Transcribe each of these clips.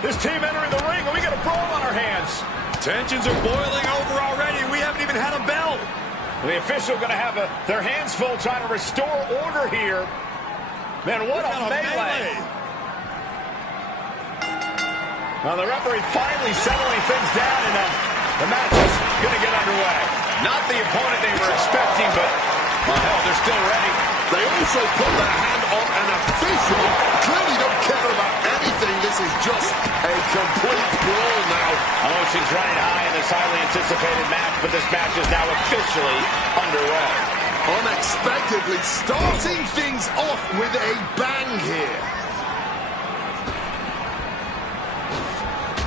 This team entering the ring, and we got a brawl on our hands. Tensions are boiling over already. We haven't even had a bell. The official going to have their hands full trying to restore order here. Man, what a melee. Now the referee finally settling things down, and the match is going to get underway. Not the opponent they were expecting, but, well, hell, they're still ready. They also put their hand on an official. Clearly don't care about anything. This is just a complete brawl now. Emotions running high in this highly anticipated match, but this match is now officially underway. Unexpectedly starting things off with a bang here.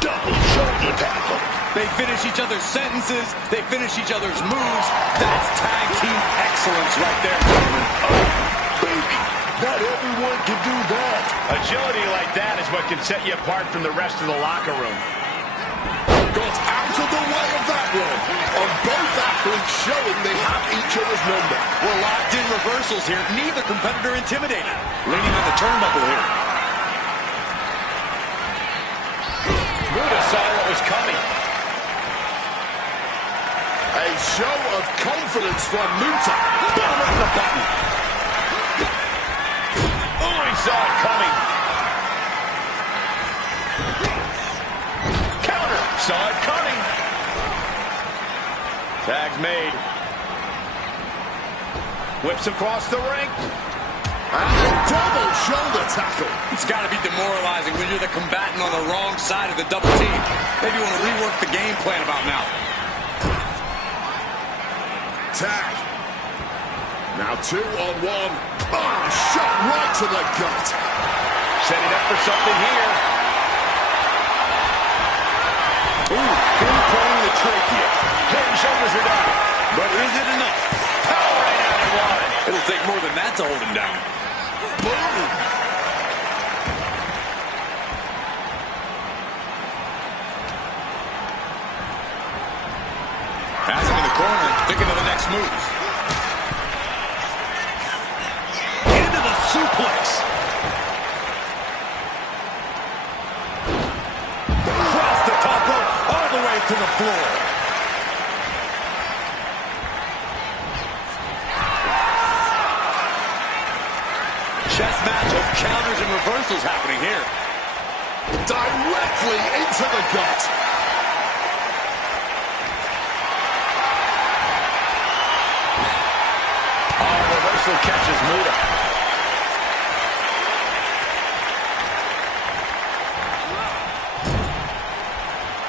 Double shoulder tackle. They finish each other's sentences. They finish each other's moves. That's tag team excellence right there, gentlemen. Oh, baby, not everyone can do that. Agility like that is what can set you apart from the rest of the locker room. Got out of the way of that one. On both athletes showing they have each other's number. We're locked in reversals here. Neither competitor intimidated. Leaning on the turnbuckle here. Muta saw what was coming. A show of confidence from Muta. Boom on the button. Oh, he saw it coming. Counter. Saw it coming. Tag's made. Whips across the ring. And a double shoulder tackle. It's got to be demoralizing when you're the combatant on the wrong side of the double team. Maybe you want to rework the game plan about now. Tag. Now 2-on-1. Oh, shot right to the gut. Setting up for something here. Ooh, pinpointing the trachea. Head and shoulders are down. But is it enough? Powering out in one. It'll take more than that to hold him down. Boom. Has him in the corner, thinking of the next move. Into the suplex. Across the top rope, all the way to the floor. Chess match of counters and reversals happening here. Directly into the gut. Reversal catches Muta.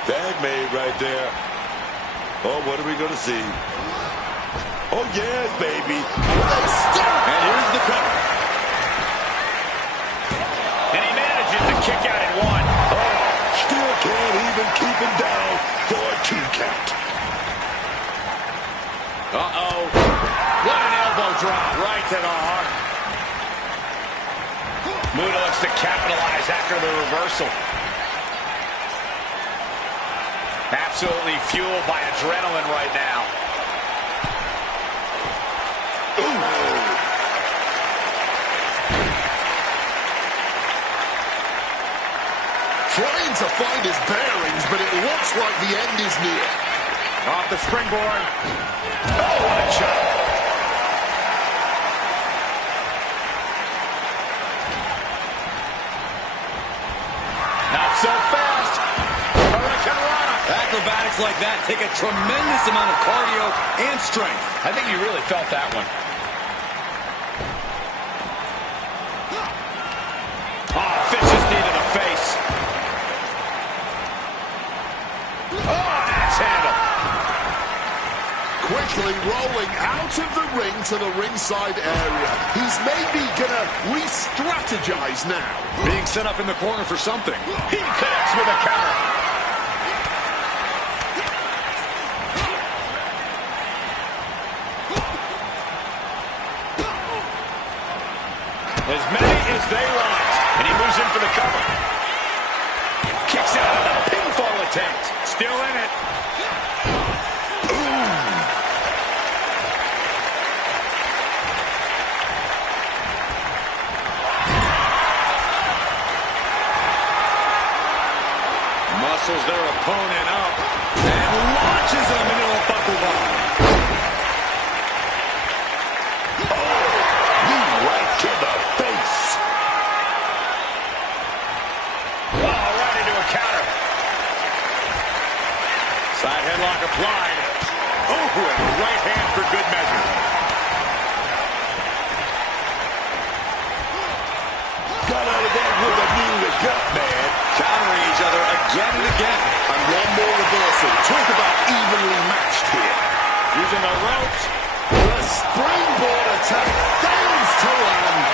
Bag made right there. Oh, what are we going to see? Oh, yes, baby. And here's the cover. And he manages to kick out at one. Oh, still can't even keep him down for a 2 count. Uh-oh. What an elbow drop right to the heart. Muta looks to capitalize after the reversal. Absolutely fueled by adrenaline right now. Ooh. Trying to find his bearings, but it looks like the end is near. Off the springboard. Oh, what a chop. Not so fast. Acrobatics like that take a tremendous amount of cardio and strength. I think you really felt that one. Oh, vicious knee to the face. Oh, axe handle. Quickly rolling out of the ring to the ringside area. He's maybe gonna re-strategize now. Being set up in the corner for something. He connects with a counter. As many as they want. And he moves in for the cover. Kicks out of the pinfall attempt. Still in it. Ooh. Side headlock applied. Oh, and a right hand for good measure. Got out of that with a knee to the gut, man. Countering each other again and again. And one more reversal. Talk about evenly matched here. Using the ropes. The springboard attack fails to land.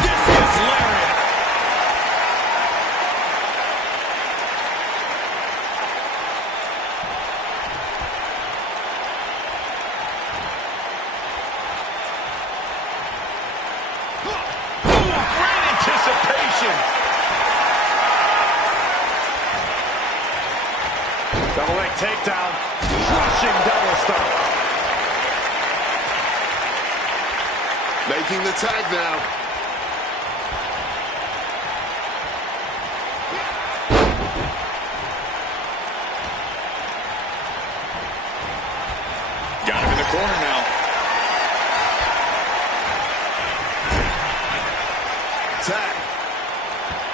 This is lariat. Great anticipation. Double leg takedown. Crushing double stomp. Making the tag now. Got him in the corner now. Tag.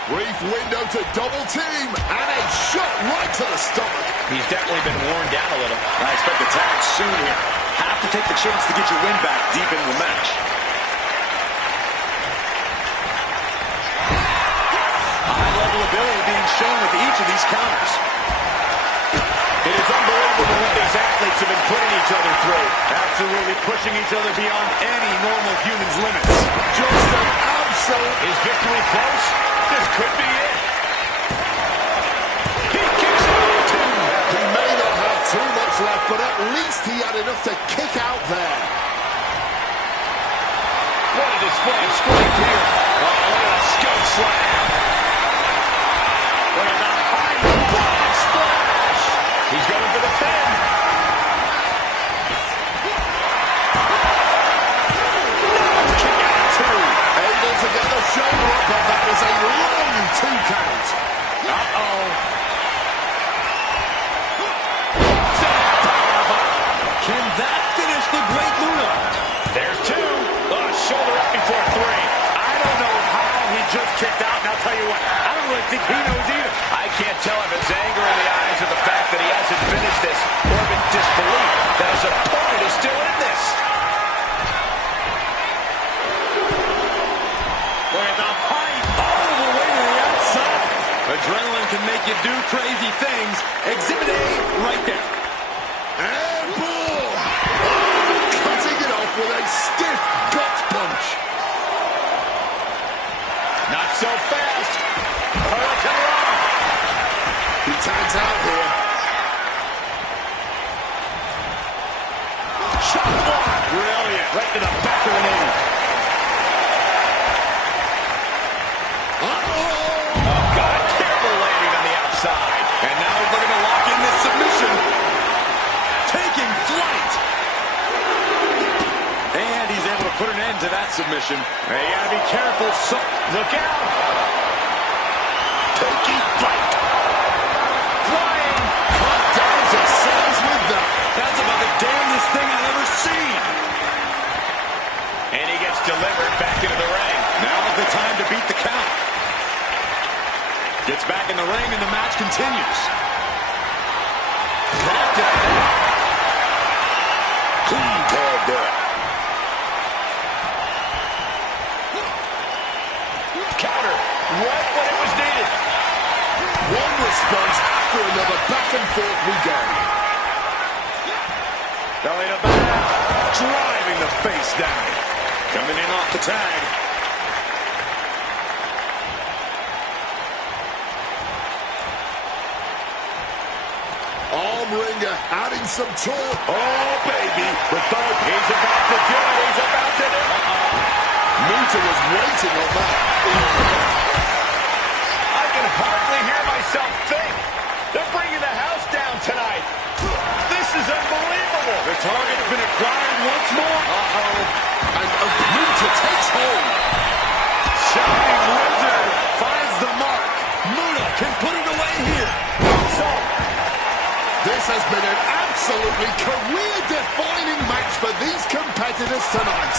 Brief window to double team. And a shot right to the stomach. He's definitely been worn down a little. I expect a tag soon here. Have to take the chance to get your win back deep into the match. High-level ability being shown with each of these counters. It is unbelievable what these athletes have been putting each other through. Absolutely pushing each other beyond any normal human's limits. Just an absolute. Is victory close? This could be it. He kicks out two. He may not have too much left, but at least he had enough to kick out there. What a display of strength here. Oh, look at that scope slam. Look at that high block splash. He's going for the pin. Kick out two. Able to get the shoulder up, but that was a long 2 count. Uh-oh. Can that finish the Great Luna? There's two. Shoulder up before three. I don't know how he just kicked out, and I'll tell you what, I don't really think he knows either. I can't tell if it's anger in the eyes or the fact that he hasn't finished this, or if it's disbelief that his opponent is still in this. Look at the height all the way to the outside. Adrenaline can make you do crazy things. Exhibit A right there. And boom! Cutting it off with a stiff gut punch. Not so fast. Hurricane. He tags out here. Shot block. Brilliant. Right to the back of the knee. Oh, God. Terrible landing on the outside. And now he's looking to lock in this submission. Taking flight. And he's able to put an end to that submission. Hey, you gotta be careful. So, look out. Taking flight. Flying. Cut down to size with that. That's about the damnedest thing I've ever seen. And he gets delivered back into the ring. Now's the time to beat the count. Gets back in the ring and the match continues. Dropped it. Clean tag there. Counter. Right when it was needed. One response after another. Back and forth we go. Belly to back. Driving the face down. Coming in off the tag. Arm wringer adding some torque. Oh, baby. The third. He's about to do it. He's about to do it. Muta was waiting on that. I can hardly hear myself think. They're bringing the house down tonight. This is unbelievable. The target's been acquired once more. And Muta takes hold. Shining Wizard finds the mark. Muta can put it away here. So, This has been an absolutely career-defining match for these competitors tonight.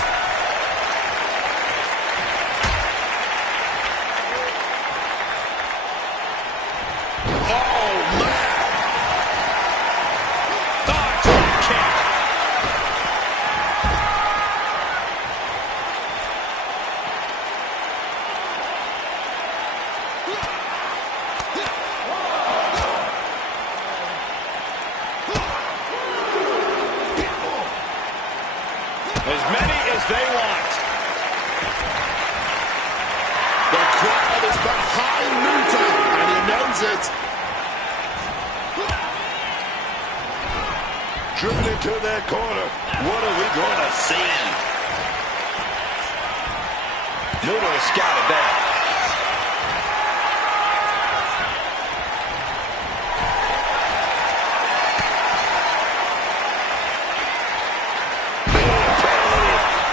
Oh, man. As many as they want. The crowd is behind Muta, and he knows it. Driven into their corner. What are we going to see? Muta is scouted there.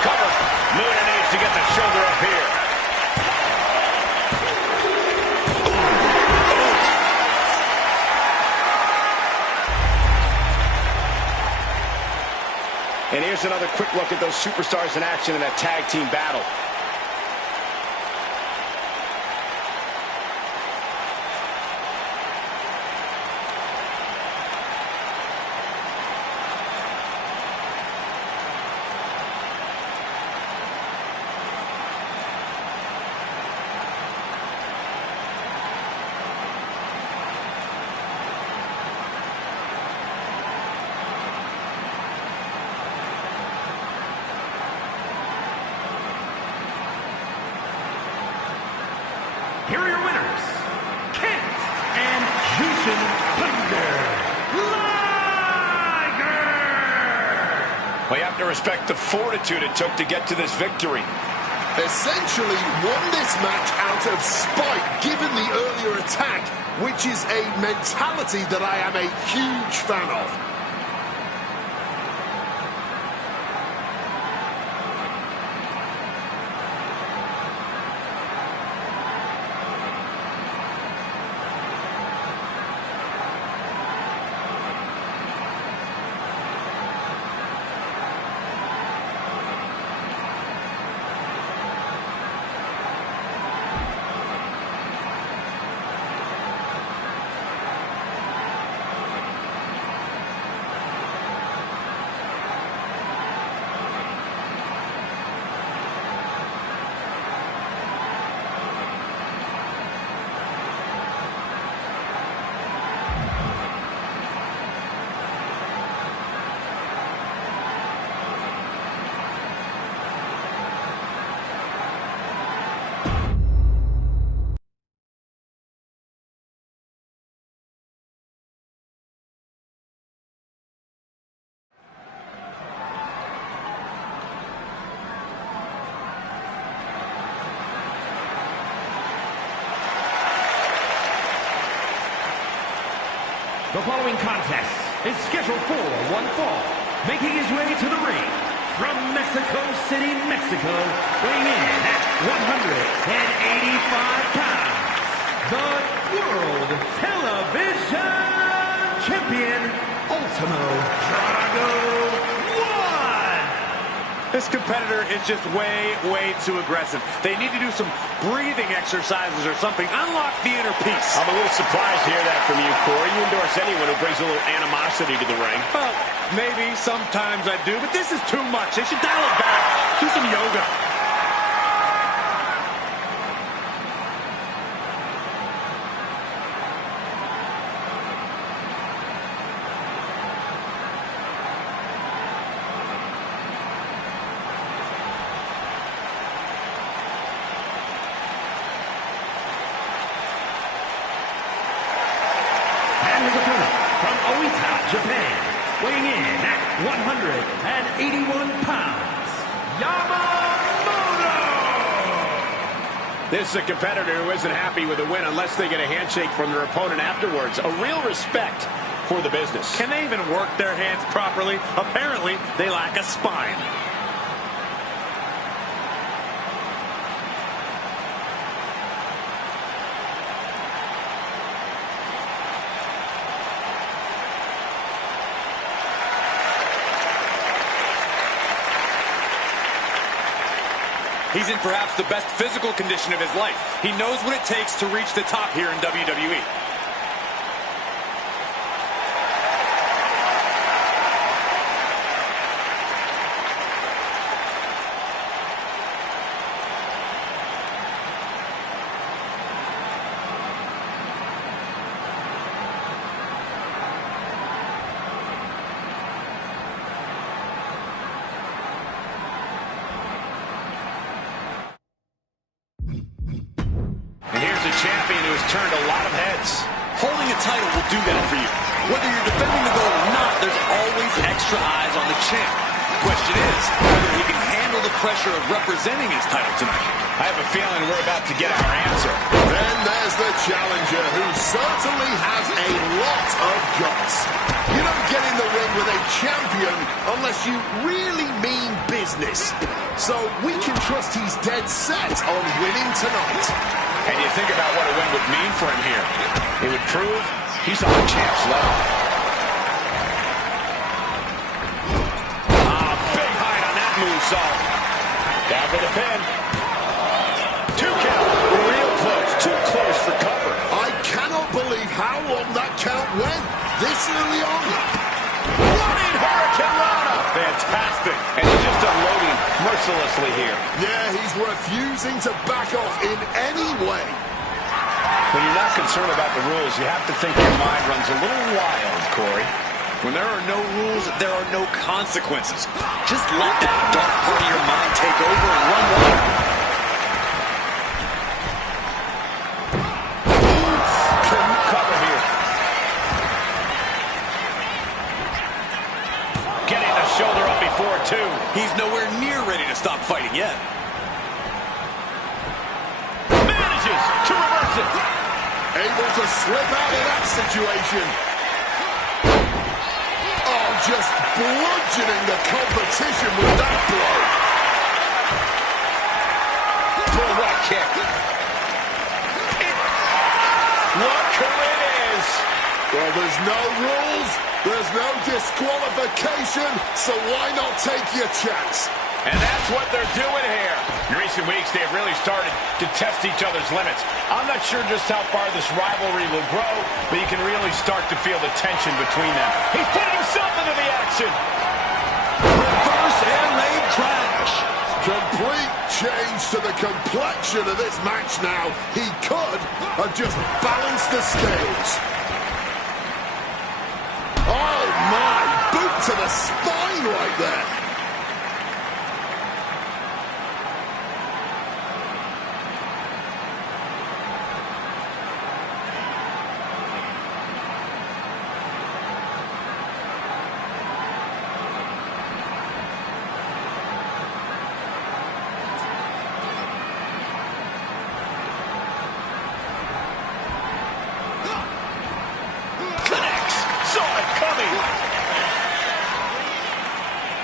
Cover. Muta needs to get the shoulder up here. And here's another quick look at those superstars in action in that tag team battle. Here are your winners, Kent and Jushin Thunder Liger. Well, you have to respect the fortitude it took to get to this victory. Essentially won this match out of spite, given the earlier attack, which is a mentality that I am a huge fan of. The following contest is scheduled for one fall. Making his way to the ring from Mexico City, Mexico, weighing in at 185 pounds, the World Television Champion, Ultimo Drago 1. This competitor is just way, way too aggressive. They need to do some breathing exercises or something. Unlock the inner peace. I'm a little surprised to hear that from you, Corey. You endorse anyone who brings a little animosity to the ring. Well, maybe sometimes I do, but this is too much. They should dial it back. Do some yoga. Japan, weighing in at 181 pounds, Yamamoto! This is a competitor who isn't happy with a win unless they get a handshake from their opponent afterwards. A real respect for the business. Can they even work their hands properly? Apparently, they lack a spine. He's in perhaps the best physical condition of his life. He knows what it takes to reach the top here in WWE. will do that for you. Whether you're defending the gold or not, there's always extra eyes on the champ. The question is whether he can handle the pressure of representing his title tonight. I have a feeling we're about to get our answer. Then there's the challenger, who certainly has a lot of guts. You don't get in the ring with a champion unless you really mean business. So we can trust he's dead set on winning tonight. And you think about what a win would mean for him here. It would prove he's on the champ's level. Big height on that moonsault. Down for the pin. 2 count. Real close. Too close for cover. I cannot believe how long that count went this early on. Running Hurricane Rana. Fantastic. And he's just unloading mercilessly here. Yeah, he's refusing to back off in any way. When you're not concerned about the rules, you have to think your mind runs a little wild, Corey. When there are no rules, there are no consequences. Just let that dark part of your mind take over and run wild. Couldn't cover here. Getting the shoulder up before two. He's nowhere near ready to stop fighting yet. Manages to reverse it. Able to slip out of that situation. Oh, just bludgeoning the competition with that blow. Boom, what a kick. Look who it is. Well, there's no rules, there's no disqualification, so why not take your chance? And that's what they're doing here. In recent weeks, they have really started to test each other's limits. I'm not sure just how far this rivalry will grow, but you can really start to feel the tension between them. He's putting himself into the action. Reverse air raid crash. Complete change to the complexion of this match now. He could have just balanced the scales. Oh my, boot to the spine right there.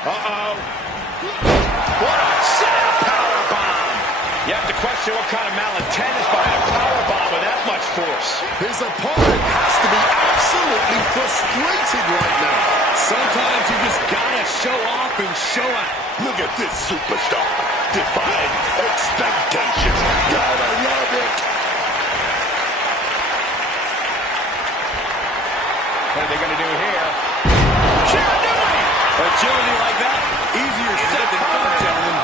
Uh-oh. What a sit-out powerbomb. You have to question what kind of malintent is behind a powerbomb with that much force. His opponent has to be absolutely frustrated right now. Sometimes you just gotta show off and show out. Look at this superstar. Defying expectations. Gotta love it. What are they going to do here? Agility like that, easier said than done, gentlemen.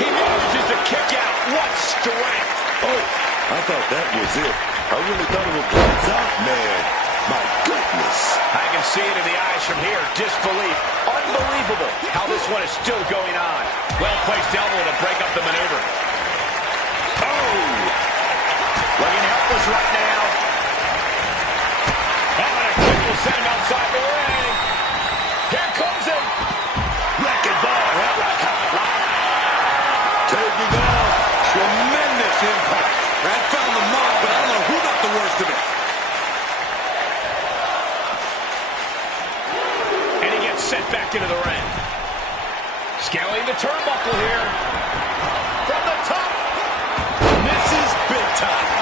He manages to kick out. What strength. Oh, I thought that was it. I really thought it was lights out, man. My goodness. I can see it in the eyes from here. Disbelief. Unbelievable how this one is still going on. Well-placed elbow to break up the maneuver. Oh! Looking helpless right now. Having a kick will send him outside the ring. Here comes it. Wrecking ball. Taking off. Tremendous impact. That found the mark, but I don't know who got the worst of it. And he gets sent back into the ring. Scaling the turnbuckle here. From the top. Misses big time.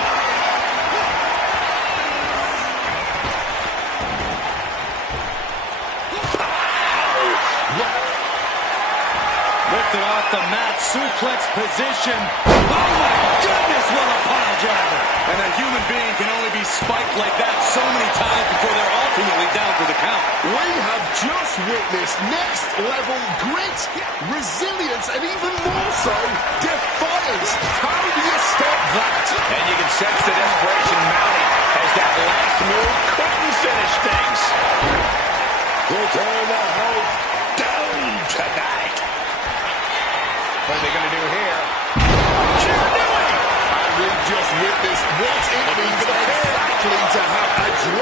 Lifted off the mat, suplex position. Oh my goodness, what a pile driver. And a human being can only be spiked like that so many times before they're ultimately down for the count. We have just witnessed next level grit, resilience, and even more so, defiance. How do you stop that? And you can sense the desperation mounting as that last move couldn't finish things. We'll turn the house down tonight. What are they going to do here? And we just witnessed what it means exactly to have adrenaline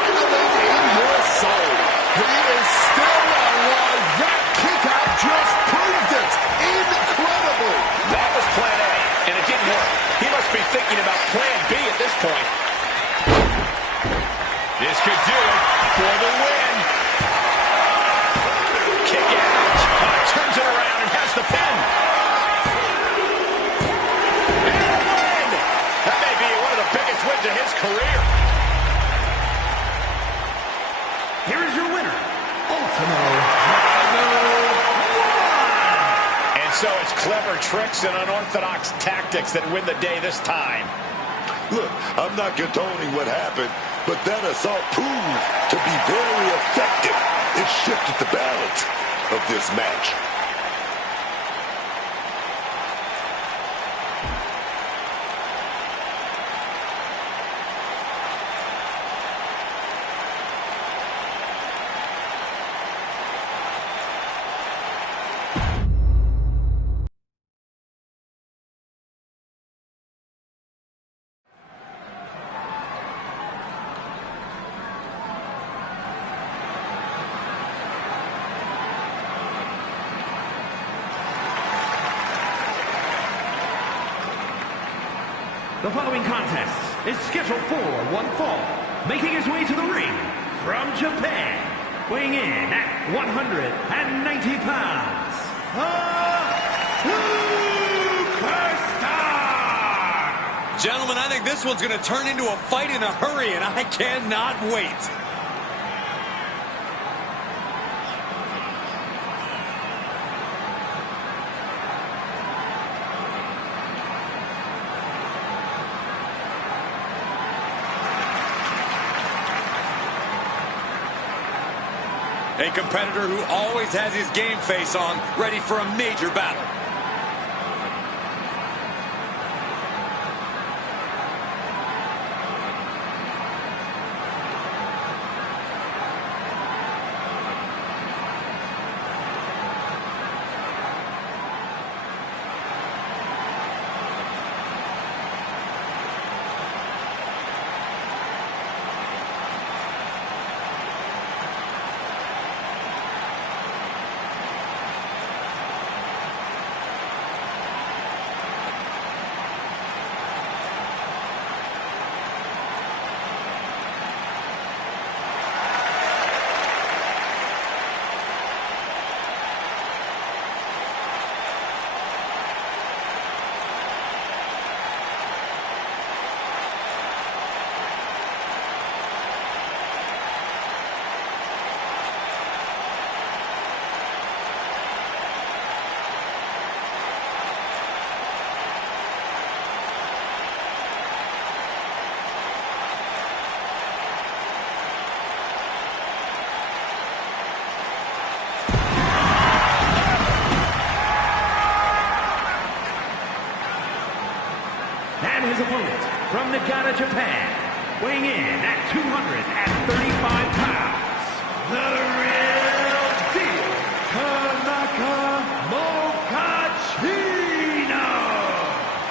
And so it's clever tricks and unorthodox tactics that win the day this time. Look, I'm not condoning what happened, but that assault proved to be very effective. It shifted the balance of this match. The following contest is scheduled for one fall, making his way to the ring from Japan, weighing in at 190 pounds, Superstar! Gentlemen, I think this one's going to turn into a fight in a hurry, and I cannot wait. A competitor who always has his game face on, ready for a major battle. And his opponent from Nagata, Japan, weighing in at 235 pounds, the real deal, Tanaka Mokachino.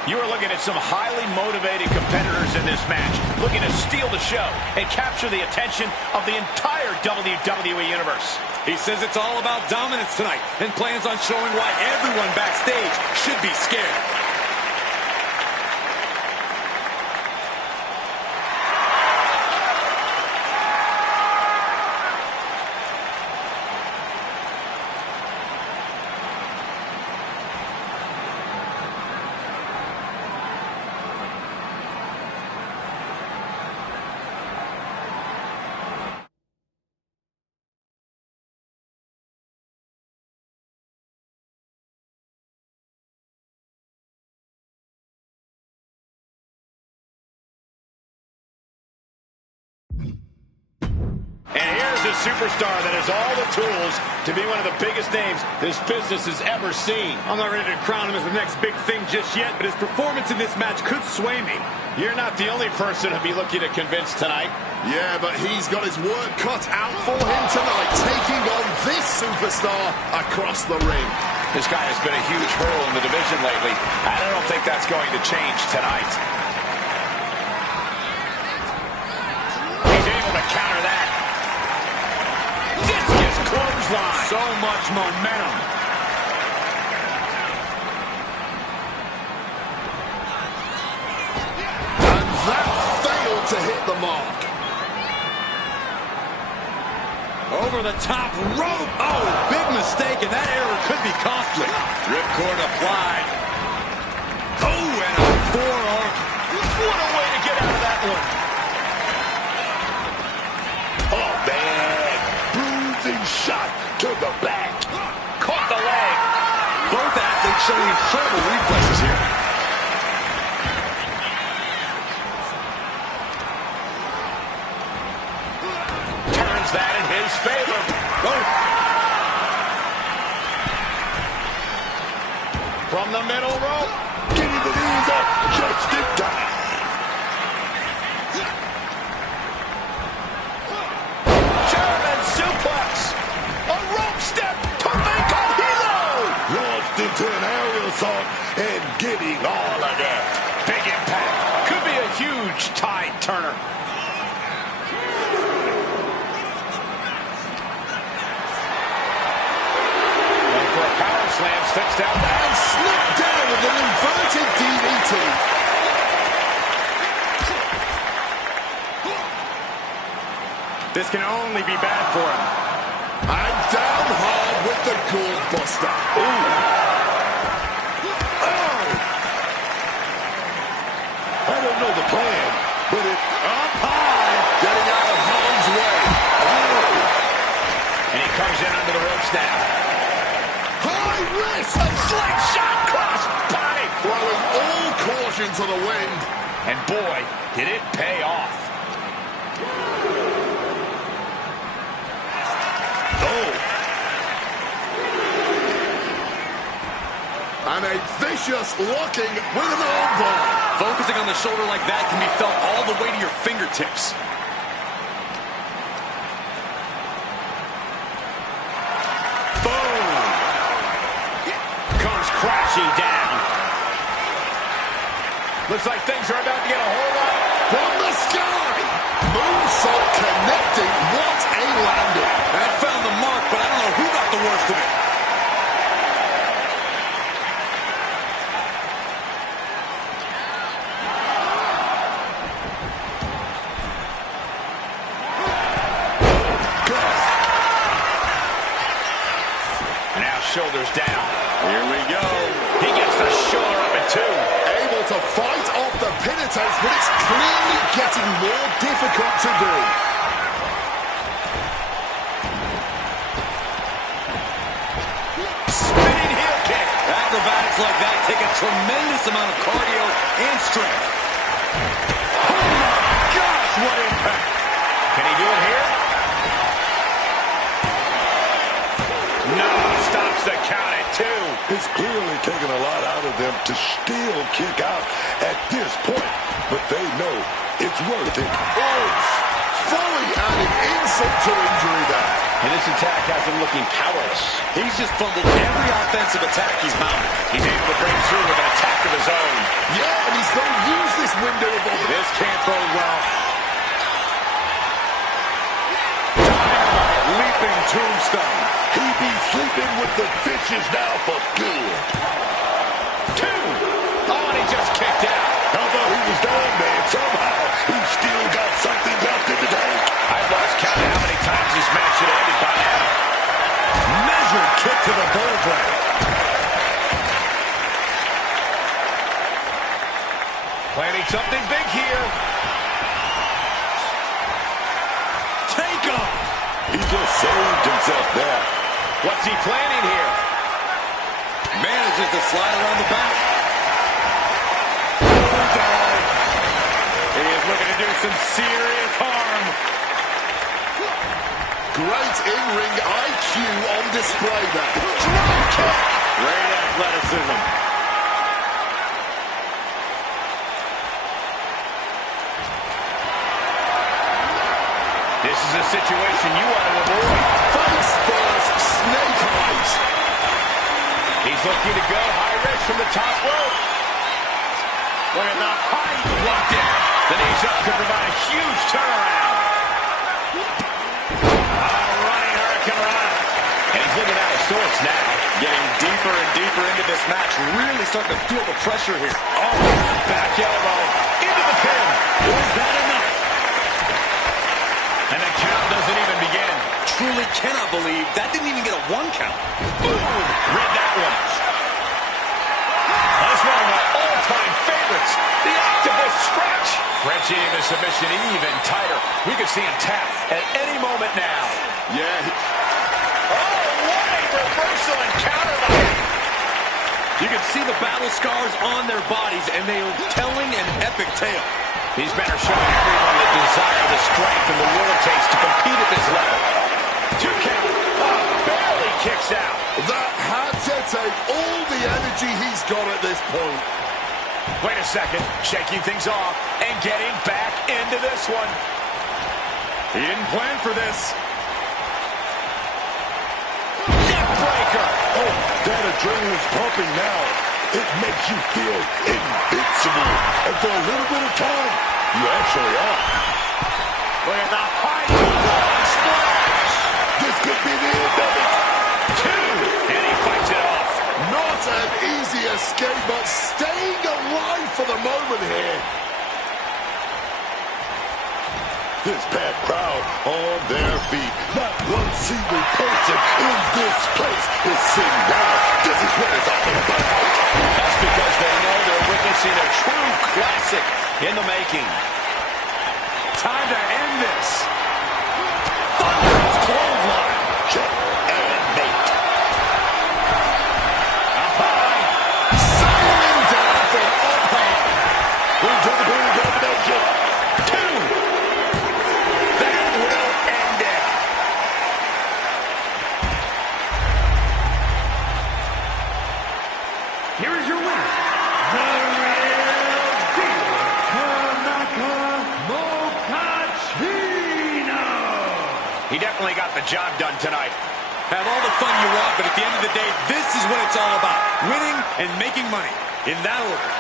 You are looking at some highly motivated competitors in this match, looking to steal the show and capture the attention of the entire WWE Universe. He says it's all about dominance tonight and plans on showing why everyone backstage should be scared. And here's a superstar that has all the tools to be one of the biggest names this business has ever seen. I'm not ready to crown him as the next big thing just yet, but his performance in this match could sway me. You're not the only person to be looking to convince tonight. Yeah, but he's got his work cut out for him tonight, taking on this superstar across the ring. This guy has been a huge hurdle in the division lately. I don't think that's going to change tonight. He's able to counter that. Discus clothesline. So much momentum. And that failed to hit the mark. Over the top rope. Oh, big mistake, and that error could be costly. Ripcord applied. Oh, and a forearm. What a way to get out of that one. Oh, man. Bruising shot to the back. Caught the leg. Both athletes showing incredible reflexes here. Turns that in his favor. Oh. From the middle rope. Getting the knees up just in time. German suplex. A rope step to make a hero. Launched into an aerial assault and getting all of that. Big impact. Could be a huge tide turner. And for a power slam, sticks down And slipped down with an inverted DDT. This can only be bad for him. And down hard with the gourd buster. Oh! I don't know the plan, but it... Up high, getting out of harm's way. And he comes in under the ropes now. High risk. A slingshot cross body. Throwing all caution to the wind. And boy, did it pay off. And a vicious locking with an armbar. Focusing on the shoulder like that can be felt all the way to your fingertips. Boom. Comes crashing down. Looks like things are about to get a whole lot. From the sky. Moonsault connecting. What a landing. That found the mark, but I don't know who got the worst of it. Shoulders down. Here we go. He gets the shoulder up at two. Able to fight off the pin attempts, but it's clearly getting more difficult to do. Spinning heel kick. Acrobatics like that take a tremendous amount of cardio and strength. Oh my gosh, what impact. Can he do it here? No, stops the count at two. It's clearly taken a lot out of them to still kick out at this point, but they know it's worth it. Fully adding insult to injury there. And this attack has him looking powerless. He's just fumbled every offensive attack he's mounted. He's able to break through with an attack of his own. Yeah, and he's going to use this window of opportunity. This can't bode well. Leaping tombstone. He be sleeping with the bitches now for good. Two. Oh, and he just kicked out. I thought he was done, man. Somehow he still got something left in the tank. I've lost count of how many times this match should have ended by now. Measured kick to the vertebrae. Planning something big here. Take off. He just saved himself there. What's he planning here? Manages to slide around the back. He is looking to do some serious harm. Great in-ring IQ on display there. Drop kick. Great athleticism. This is a situation you want to avoid. Face first, snake eyes. He's looking to go high risk from the top rope. Look at the height blocked in. The knees up could provide a huge turnaround. Running Hurricane Rana. And he's looking out of sorts now. Getting deeper and deeper into this match. Really starting to feel the pressure here. Oh, back elbow. Into the pin. Is that enough? And the count doesn't even begin. Truly cannot believe that didn't even get a one count. Boom! Read that one. That's one of my all-time favorites. The Octopus Stretch. Wrenching the submission even tighter. We could see him tap at any moment now. Yeah, reversal and counter by him. You can see the battle scars on their bodies, and they are telling an epic tale. These men are showing everyone the desire, the strength, and the will it takes to compete at this level. 2 count. Oh, barely kicks out. That had to take all the energy he's got at this point. Wait a second. Shaking things off and getting back into this one. He didn't plan for this. Neck breaker. Oh, that adrenaline's pumping now. It makes you feel invincible. And for a little bit of time, you actually are. Look at the high splash. This could be the end of it. 2. And he fights it off. Not an easy escape, but staying alive for the moment here. This packed crowd on their feet. Not one single person in this place is sitting down. This is what it's all about. That's because they know they're witnessing a true classic in the making. Time to end this. Thunderous clothesline. Check and mate. Up high. Sailing down from up high. Into the boom combination. 2. That will end it. Here is your winner, the real deal, Tanaka Mokachino. He definitely got the job done tonight. Have all the fun you want, but at the end of the day, this is what it's all about. Winning and making money. In that order.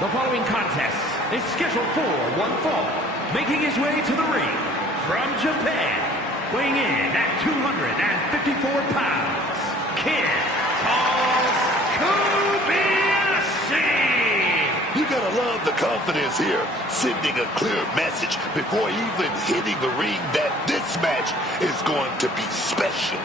The following contest is scheduled for one fall, making his way to the ring from Japan, weighing in at 254 pounds, Kid Kobayashi. You gotta love the confidence here, sending a clear message before even hitting the ring that this match is going to be special.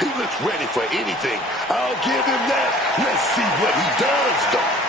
He looks ready for anything. I'll give him that. Let's see what he does, though.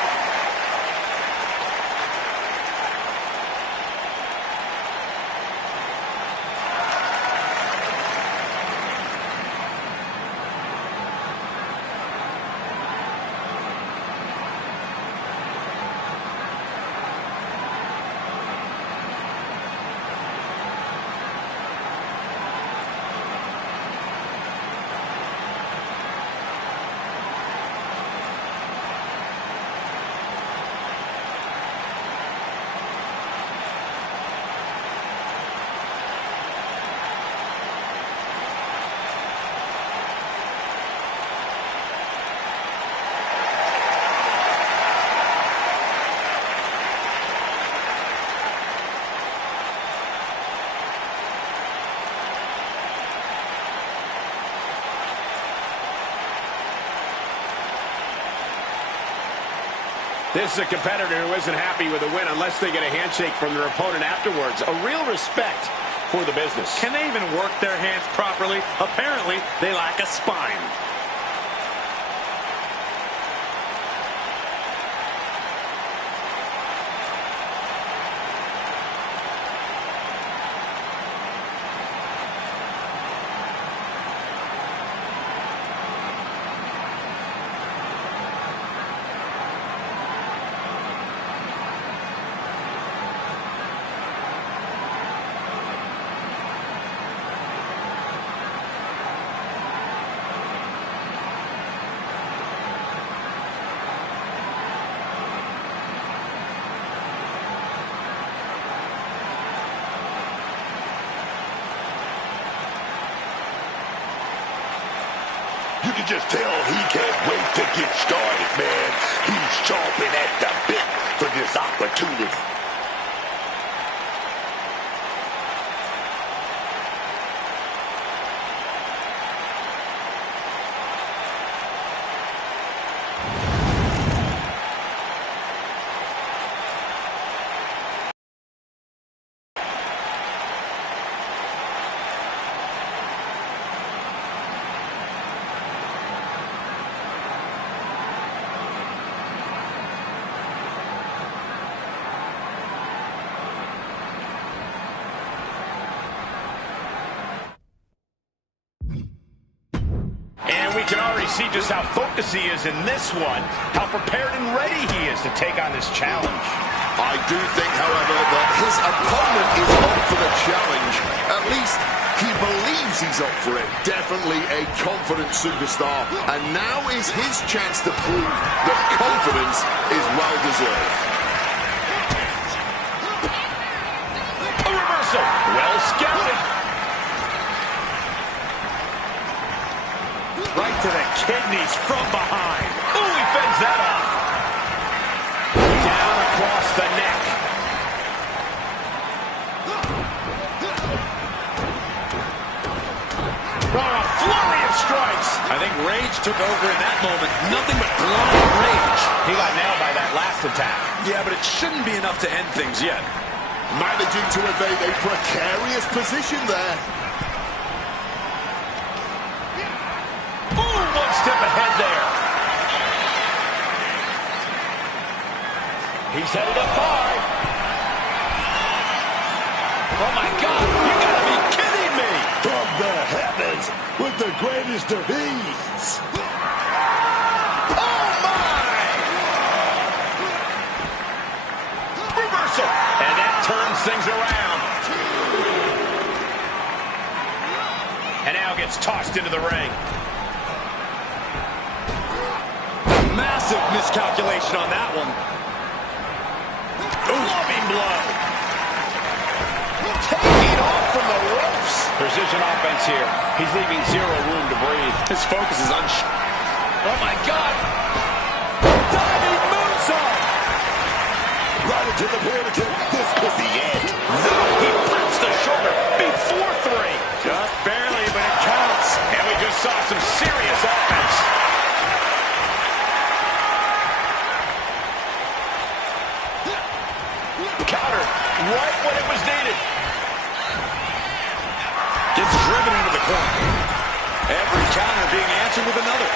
This is a competitor who isn't happy with a win unless they get a handshake from their opponent afterwards. A real respect for the business. Can they even work their hands properly? Apparently, they lack a spine. You can just tell he can't wait to get started, man. He's chomping at the bit for this opportunity. We can already see just how focused he is in this one, how prepared and ready he is to take on this challenge. I do think, however, that his opponent is up for the challenge. At least he believes he's up for it. Definitely a confident superstar. And now is his chance to prove that confidence is well-deserved. A reversal. Well scouted. Right to the kidneys from behind. Ooh, he fends that off. Down across the neck. Oh, a flurry of strikes. I think rage took over in that moment. Nothing but blind rage. He got nailed by that last attack. Yeah, but it shouldn't be enough to end things yet. Managing to evade a precarious position there. One step ahead there. He's headed up high. Oh, my God. You got to be kidding me. From the heavens with the greatest of ease. Oh, my. Reversal. And that turns things around. And now gets tossed into the ring. Massive miscalculation on that one. Loving blow. Taking off from the ropes. Precision offense here. He's leaving zero room to breathe. His focus is on... Oh, my God! Diving moonsault! Right into the pivot. This could be it. No, he pops the shoulder before 3. Just barely, but it counts. And we just saw some serious offense. Counter right when it was needed. Gets driven into the corner. Every counter being answered with another.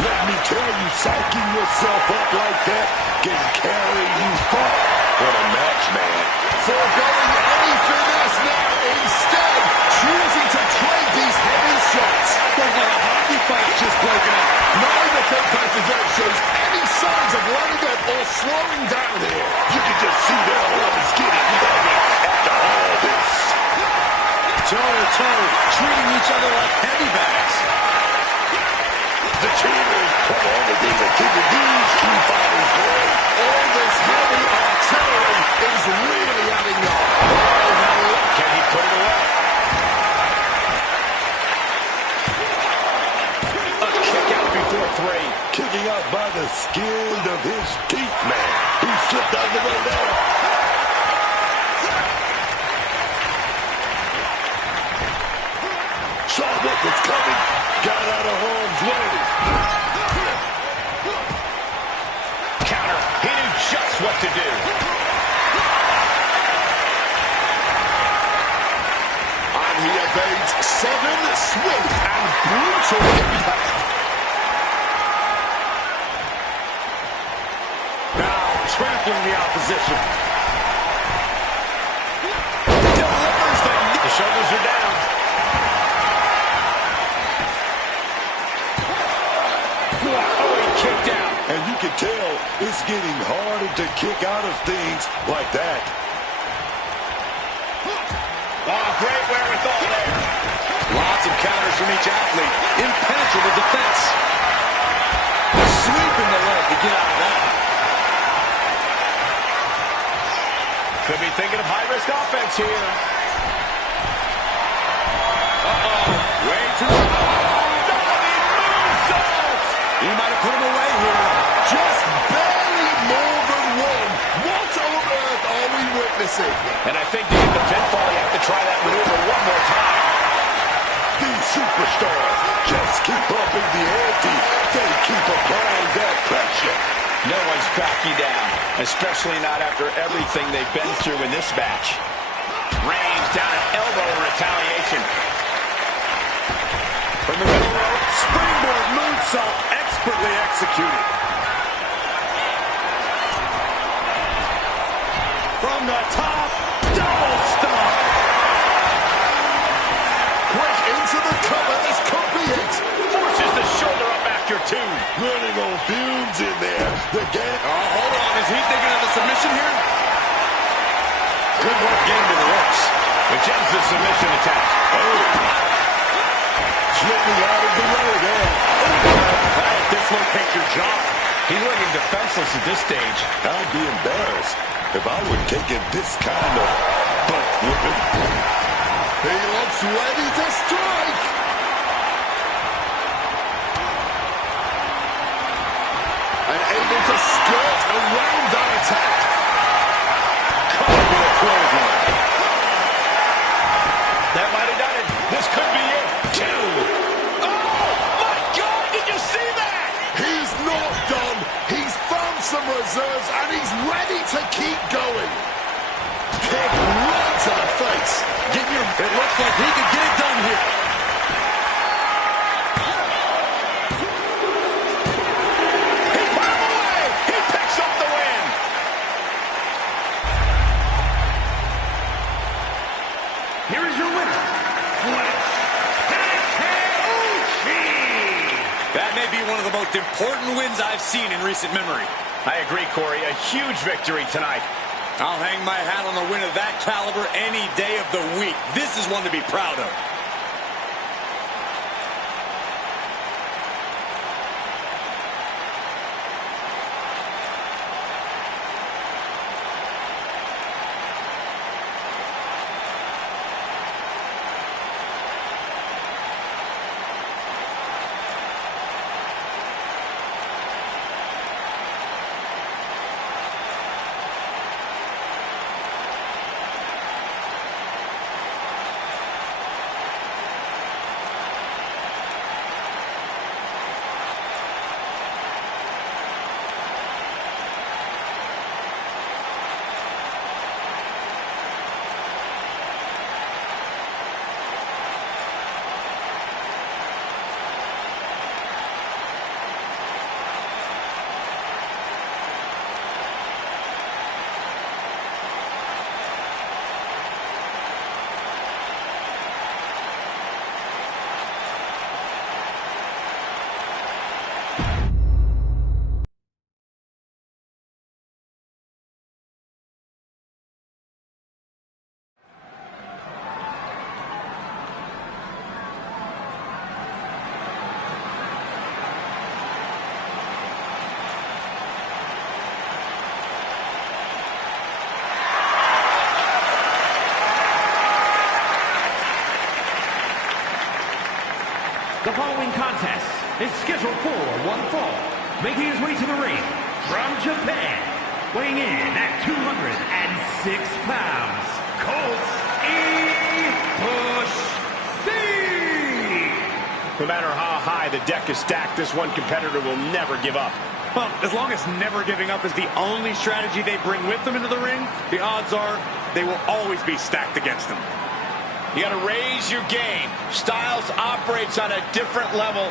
Let me tell you, psyching yourself up like that can carry you far. What a match, man. Foregoing any finesse now, instead choosing to trade these heavy shots. Looks like a hockey fight's just broken out. Neither competitor shows any signs of letting up or slowing down here. You can just see their arms getting heavy after all this. Toe-to-toe, treating each other like heavy bags. The cheaters come on to be the king of these two fighters, boy. All this heavy artillery is really adding up. Can he put it away? A kick out before 3. Kicking out by the skin of his teeth, man. He slipped out of the way there. Saw what was coming. Got out of harm's way. Counter. He knew just what to do. And he evades sudden, swift, and brutal impact. Now trampling the opposition. Delivers the shoulders are down. Oh, he kicked out. And you can tell it's getting harder to kick out of things like that. Oh, great wherewithal there. Lots of counters from each athlete. Impenetrable defense. Sweeping the leg to get out of that. Could be thinking of high-risk offense here. Way too He might have put him away here. Just barely more than one. What on earth are we witnessing? And I think to get the pinfall, you have to try that maneuver one more time. These superstars just keep upping the ante. They keep applying that pressure. No one's backing down, especially not after everything they've been through in this match. Range down an elbow in retaliation. From the middle rope, springboard moonsault expertly executed. From the top, double stomp. Quick into the cover, this could be it. Forces the shoulder up after 2. Running on fumes in there. The game. Oh, hold on. Is he thinking of a submission here? Good work getting to the ropes. Which ends the submission attempt. Slipping out of the way there. That'll dislocate your jaw. He's looking defenseless at this stage. I'd be embarrassed if I were taking this kind of butt whooping. He looks ready to strike. And able to skirt around that attack. Caught with a clothesline. That might have done it. This could be it. 2. Oh, my God, did you see that? He's not done. He's found some reserves and he's ready to keep going. Kick right to the face. It looks like he could get it done here. He put him away. He picks up the win. Here is your winner, Flex Takeuchi. That may be one of the most important wins I've seen in recent memory. I agree, Corey. A huge victory tonight. I'll hang my hat on a win of that caliber any day of the week. This is one to be proud of. The following contest is scheduled for one fall. Making his way to the ring from Japan, weighing in at 206 pounds, Colts No matter how high the deck is stacked, this one competitor will never give up. Well, as long as never giving up is the only strategy they bring with them into the ring, the odds are they will always be stacked against them. You got to raise your game. Styles operates on a different level.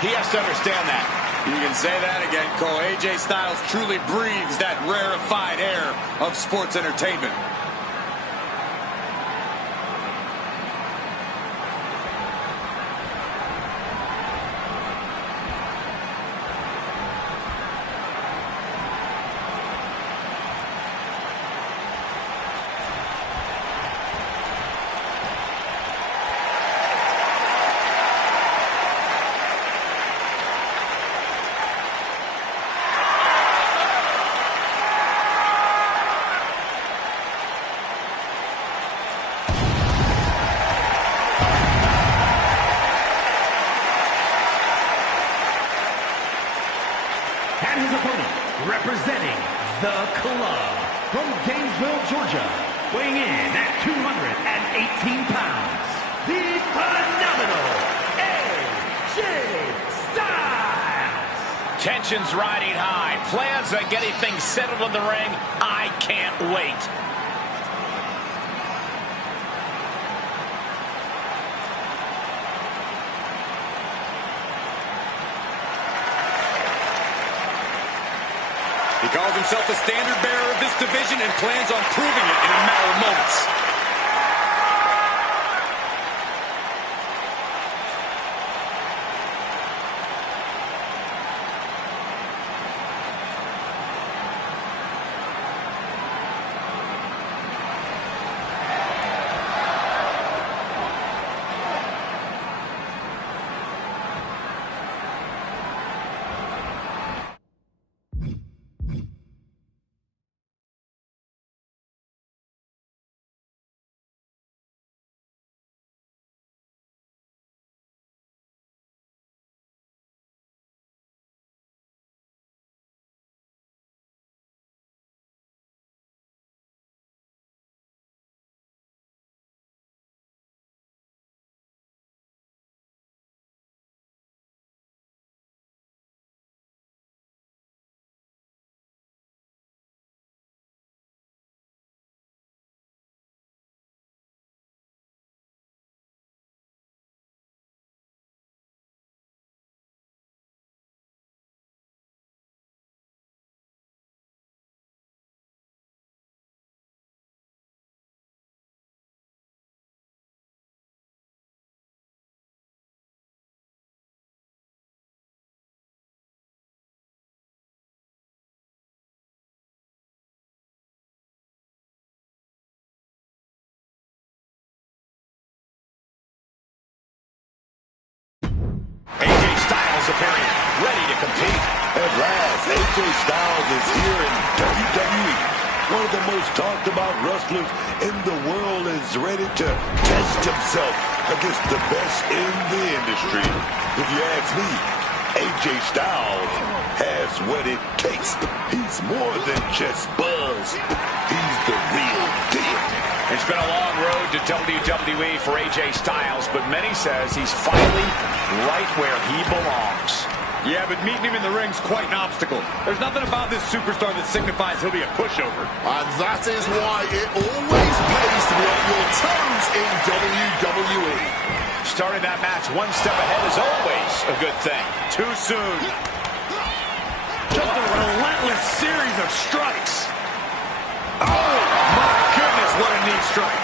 He has to understand that. You can say that again, Cole. AJ Styles truly breathes that rarefied air of sports entertainment. And his opponent, representing the club from Gainesville, Georgia, weighing in at 218 pounds, the phenomenal AJ Styles. Tension's riding high. Plans on getting things settled in the ring. I can't wait. He calls himself the standard bearer of this division and plans on proving it in a matter of moments. AJ Styles appearing ready to compete. At last, AJ Styles is here in WWE. One of the most talked about wrestlers in the world is ready to test himself against the best in the industry. If you ask me, AJ Styles has what it takes. He's more than just buzz. He's the real deal. It's been a long road to WWE for AJ Styles, but many says he's finally right where he belongs. Yeah, but meeting him in the ring's quite an obstacle. There's nothing about this superstar that signifies he'll be a pushover. And that is why it always pays to be on your toes in WWE. Starting that match one step ahead is always a good thing. Too soon. Just a relentless series of strikes. Oh, my goodness, what a knee strike.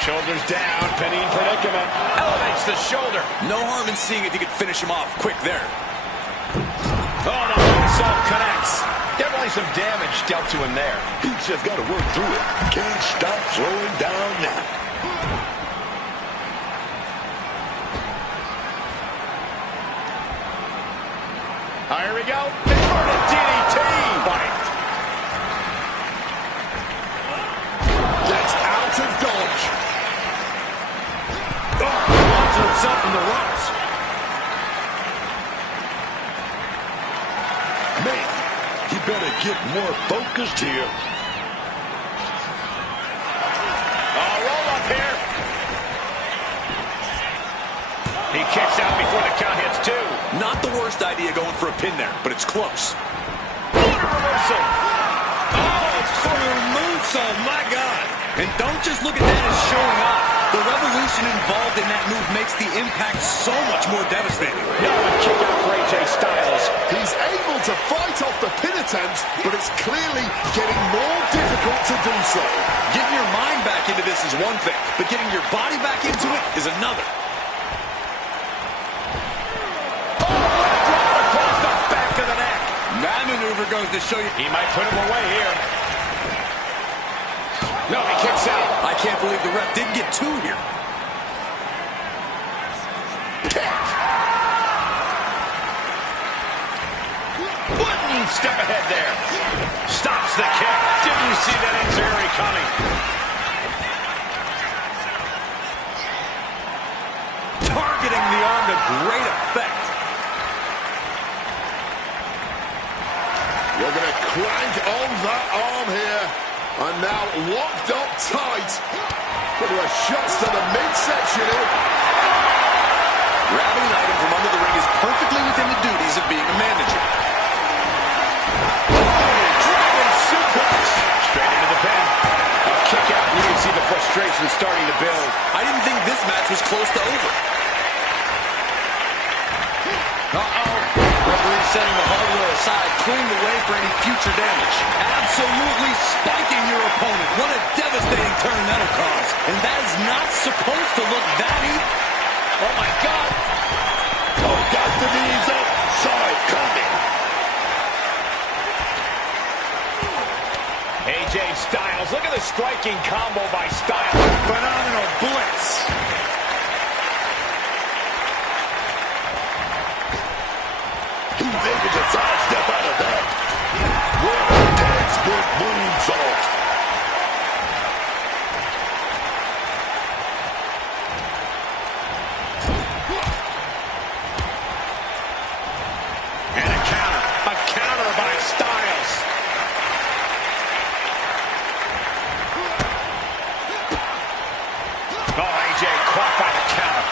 Shoulders down, pinning predicament. Elevates the shoulder. No harm in seeing if you could finish him off quick there. Oh, the moonsault connects. Definitely some damage dealt to him there. He's just got to work through it. Can't stop slowing down now. Here we go. Inverted DDT. Fight. Gets out of dodge. Oh, launches himself in the ropes. get more focused here. Roll up here. He kicks out before the count hits two. Not the worst idea going for a pin there, but it's close. What a reversal. Oh, for a moonsault, my God. And don't just look at that as showing off. The revolution involved in that move makes the impact so much more devastating. Now a kick out for AJ Styles. He's able to fight off the pin attempts, but it's clearly getting more difficult to do so. Getting your mind back into this is one thing, but getting your body back into it is another. Across the back of the neck. That maneuver goes to show you. He might put him away here. No, he kicks out. I can't believe the ref didn't get two here. One step ahead there. Stops the kick. Didn't see that injury coming. Targeting the arm to great effect. We're going to crank on that arm here. And now locked up tight. Couple of shots to the midsection here. Grabbing an item from under the ring is perfectly within the duties of being a manager. Dragon suplex. Straight into the pin. A kick out. You can see the frustration starting to build. I didn't think this match was close to over. Referee setting the hardware aside, clearing the way for any future damage. Absolutely spiking your opponent. What a devastating turn that'll cause. And that is not supposed to look that easy. Oh, my God. Oh, got the knees up. Saw it coming. AJ Styles. Look at the striking combo by Styles. Phenomenal blitz. He's able to sidestep out of that. What a textbook moonsault. And a counter. A counter by Styles. Oh, AJ caught by the counter.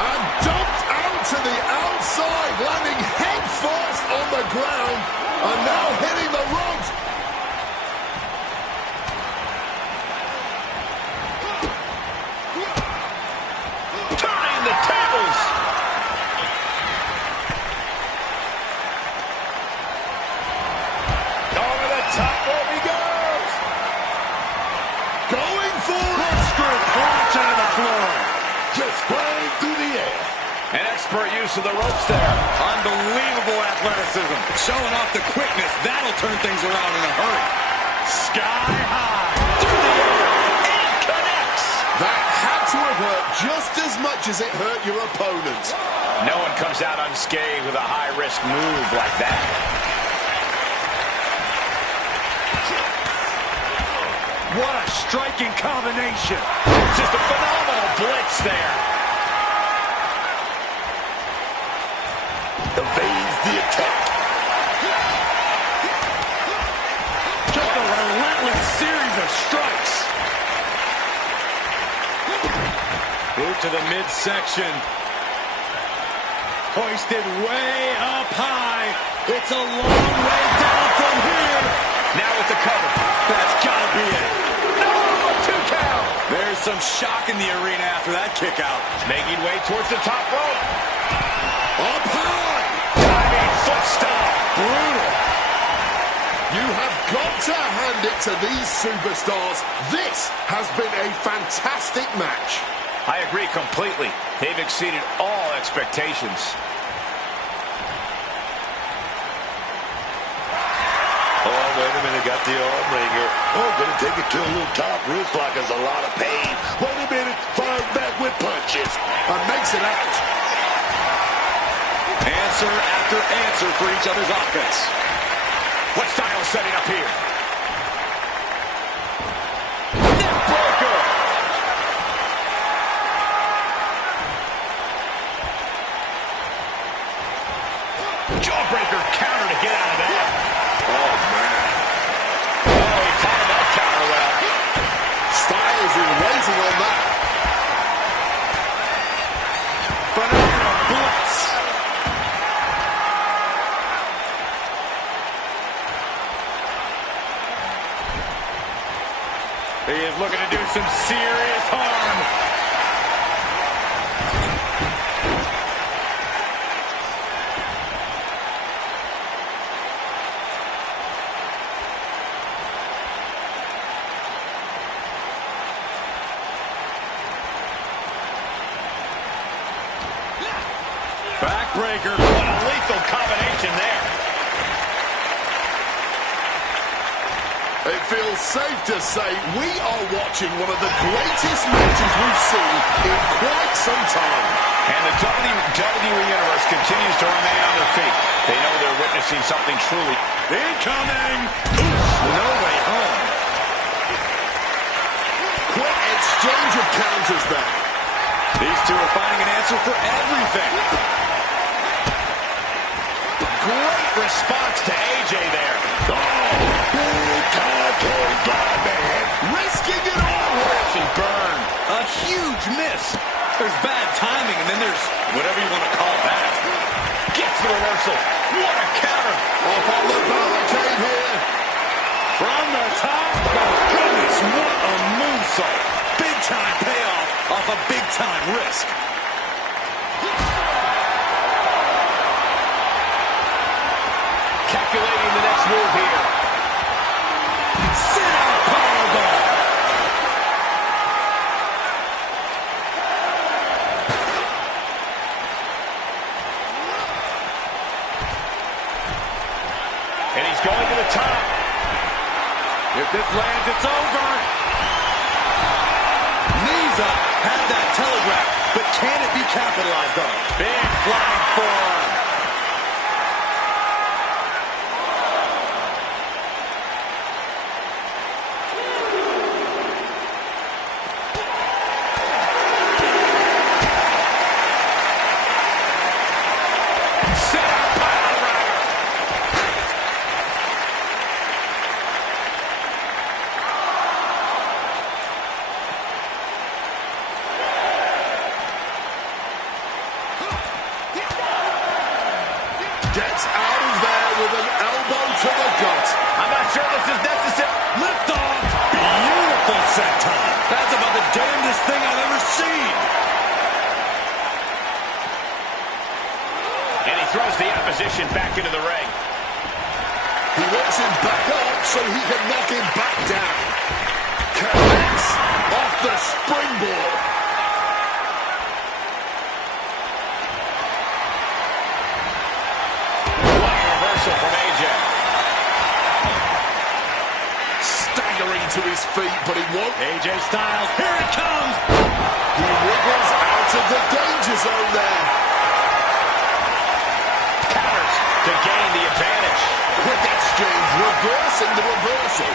And dumped out to the outside, landing head first on the ground. And now hitting the ropes. Turning the tables. Over the top rope he goes. Going for it. Crunch onto the floor. Just flying through the air. An expert use of the ropes there. Unbelievable athleticism. Showing off the quickness. That'll turn things around in a hurry. Sky high. Through the air. And connects. That had to have hurt just as much as it hurt your opponent. No one comes out unscathed with a high-risk move like that. What a striking combination. Just a phenomenal blitz there. Evades the attack. Just a relentless series of strikes. Boot to the midsection. Hoisted way up high. It's a long way down from here. Now with the cover. That's gotta be it. No, 2 count. There's some shock in the arena after that kick out. Making way towards the top rope. Up high. Diving foot stomp. Brutal. You have got to hand it to these superstars. This has been a fantastic match. I agree completely. They've exceeded all expectations. Oh, wait a minute, got the arm wringer. Oh, gonna take it to a little top wrist lock. There's a lot of pain. Wait a minute, fires back with punches. And makes it out. Answer after answer for each other's offense. What style setting up here? Neck breaker. He is looking to do some serious harm. Backbreaker. What a lethal combination there. It feels safe to say we are watching one of the greatest matches we've seen in quite some time. And the WWE Universe continues to remain on their feet. They know they're witnessing something truly. Incoming! Oof, no way home. Quick exchange of counters there. These two are finding an answer for everything. Great response to AJ there. Risking it all. Crash and burn. A huge miss. There's bad timing, and then there's whatever you want to call that. Gets the reversal. What a counter. Up on the barricade here. From the top. Oh, goodness, what a moonsault. Big-time payoff off a big-time risk. Calculating the next move here. Sit-out powerbomb. And he's going to the top. If this lands, it's over. Knees up. Had that telegraph, but can it be capitalized on? Big flying forearm. Gets out of there with an elbow to the gut. I'm not sure this is necessary. Lift off. Beautiful senton. That's about the damnedest thing I've ever seen. And he throws the opposition back into the ring. He wants him back up so he can knock him back down. Connects off the springboard. From AJ. Staggering to his feet, but he won't. AJ Styles, here it comes. He wriggles out of the danger zone there. Counters to gain the advantage. Quick exchange, reversing the reversal.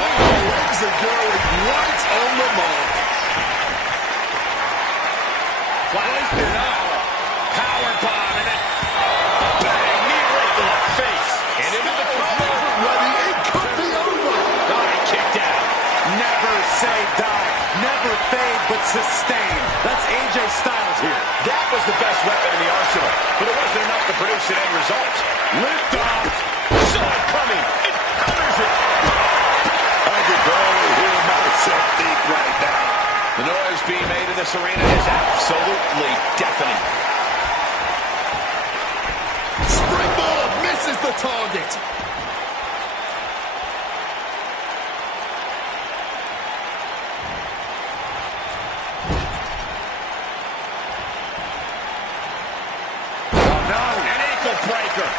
Oh, legs are going right on the mark. Placed it up. Power bomb and then bang, knee right to the face. And into the cover. Ready, it could be over. Oh, he kicked out. Never say die. Never fade, but sustain. That's AJ Styles here. That was the best weapon in the arsenal, but it wasn't enough to produce an end result. Lift off. Saw it coming. It counters it. I can barely hear myself think right now. The noise being made in this arena is absolutely deafening. Springboard misses the target. Oh, no. An ankle breaker.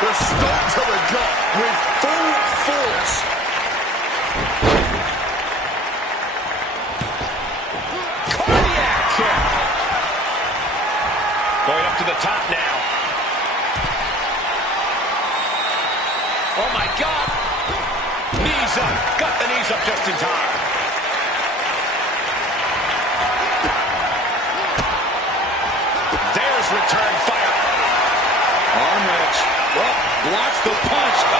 The stop to the gut with full force. Cardiac kick. Going up to the top now. Oh, my God. Knees up. Got the knees up just in time. There's return fire. Arm wrench. Well, blocks the punch. Oh.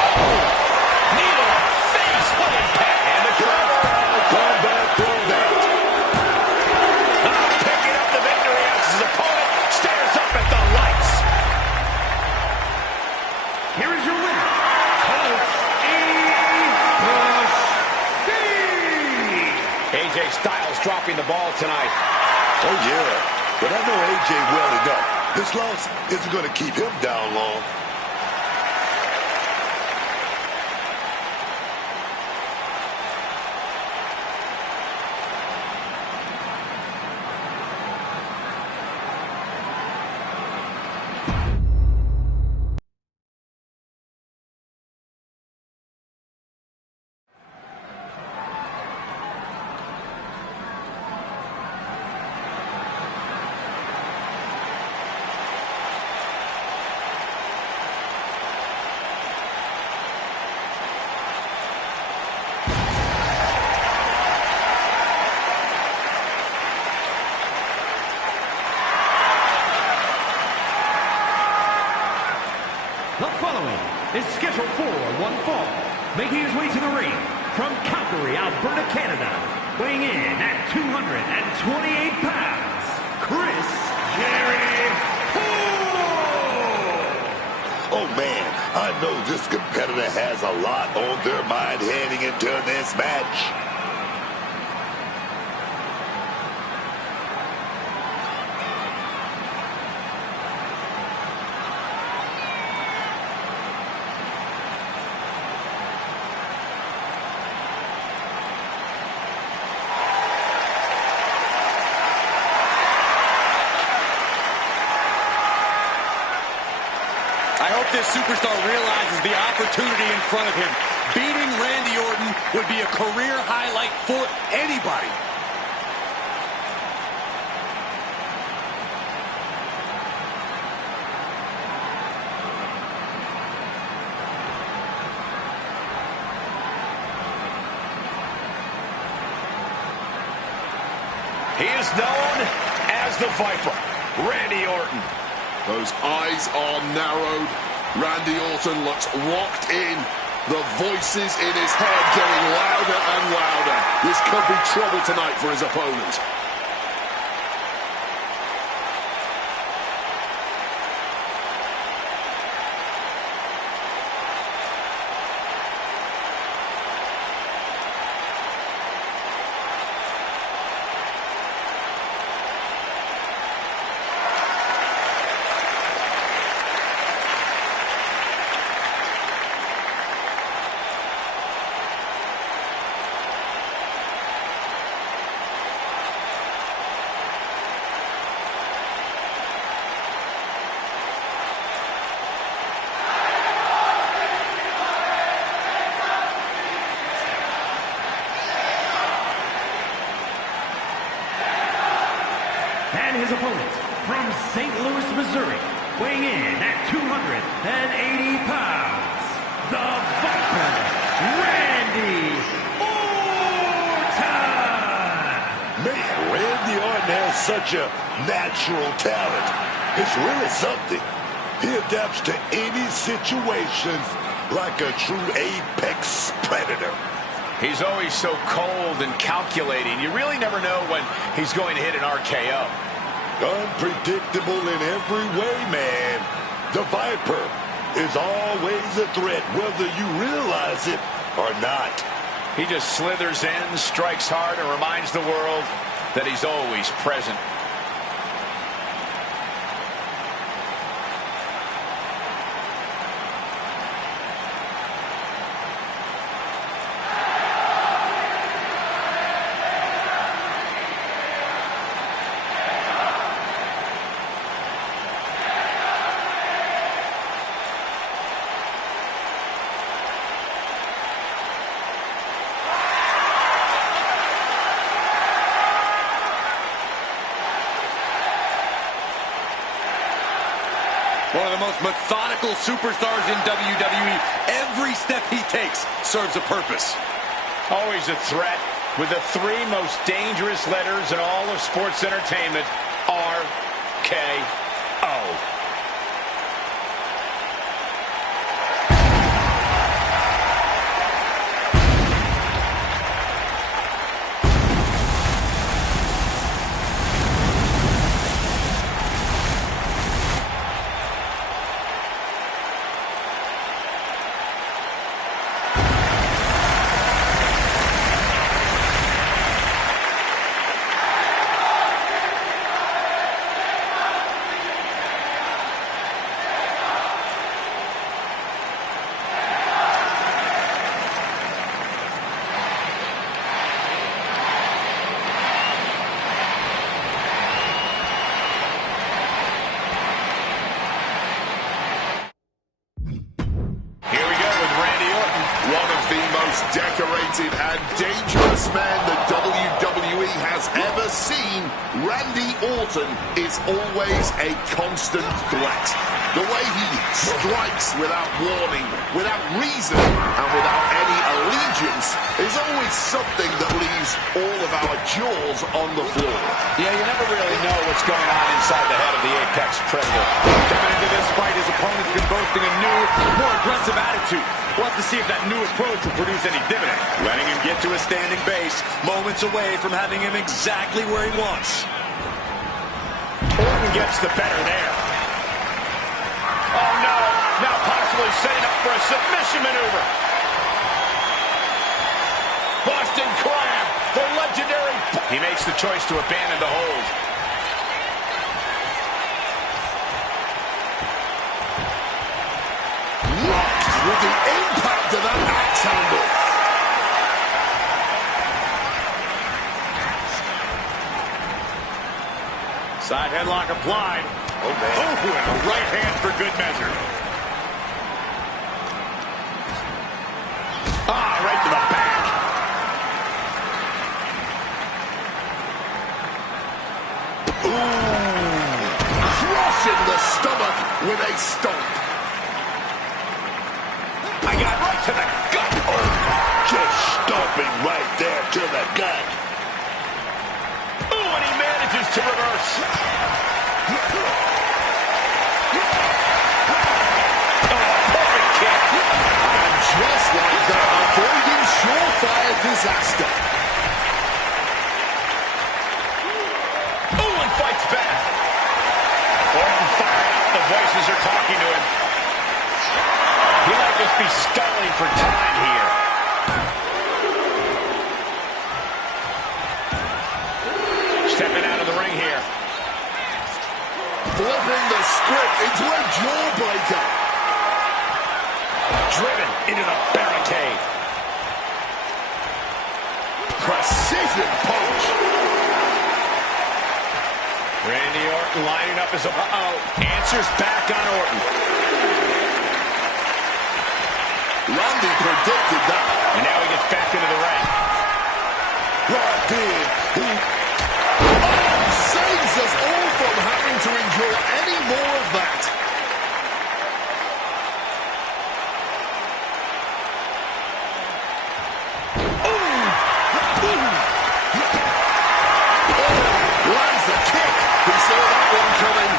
Knee to the face. What impact. And the cover. Come back from that. Picking up the victory as his opponent stares up at the lights. dropping the ball tonight. Oh, yeah. But I know AJ well enough. This loss isn't going to keep him down long. The following is scheduled for one fall, making his way to the ring from Calgary, Alberta, Canada, weighing in at 228 pounds, Chris Jericho! Oh, man, I know this competitor has a lot on their mind heading into this match. I hope this superstar realizes the opportunity in front of him. Beating Randy Orton would be a career highlight for anybody. He is known as the Viper, Randy Orton. Those eyes are narrowed. Randy Orton looks locked in. The voices in his head getting louder and louder. This could be trouble tonight for his opponent. And his opponent from St. Louis, Missouri, weighing in at 280 pounds, the Viper, Randy Orton! Man, Randy Orton has such a natural talent. It's really something. He adapts to any situations like a true apex predator. He's always so cold and calculating. You really never know when he's going to hit an RKO. Unpredictable in every way, man. The Viper is always a threat, whether you realize it or not. He just slithers in, strikes hard, and reminds the world that he's always present. One of the most methodical superstars in WWE. Every step he takes serves a purpose. Always a threat with the three most dangerous letters in all of sports entertainment, RKO. most decorated and dangerous man the WWE has ever seen, Randy Orton is always a constant threat. The way he strikes without warning, without reason, and without any allegiance is always something that leaves all of our jaws on the floor. Yeah, you never really know what's going on inside the head of the Apex Predator. Coming into this fight, his opponent's been boasting a new, more aggressive attitude. We'll have to see if that new approach will produce any dividend. Letting him get to a standing base, moments away from having him exactly where he wants. Orton gets the better there. Oh no, now possibly setting up for a submission maneuver. Boston Crab, the legendary. He makes the choice to abandon the hold. With the impact of that axe handle. Side headlock applied. Oh, man. Oh, and a right hand for good measure. Ah, right to the back. Ooh. Crushing the stomach with a stomp. I got right to the gut. Oh, just stomping right there to the gut. Ooh, and he manages to reverse. Just like that, avoiding surefire disaster. Ooh, and fights back. Orton fired up. The voices are talking to him. He might just be stalling for time here. Stepping out of the ring here. Flipping the script into a jawbreaker. Driven into the barricade. Precision punch. Randy Orton lining up as a... Answers back on Orton. Randy predicted that. And now he gets back into the ring. Right there. Saves us all from having to endure any more of that. Lands the kick. He saw that one coming.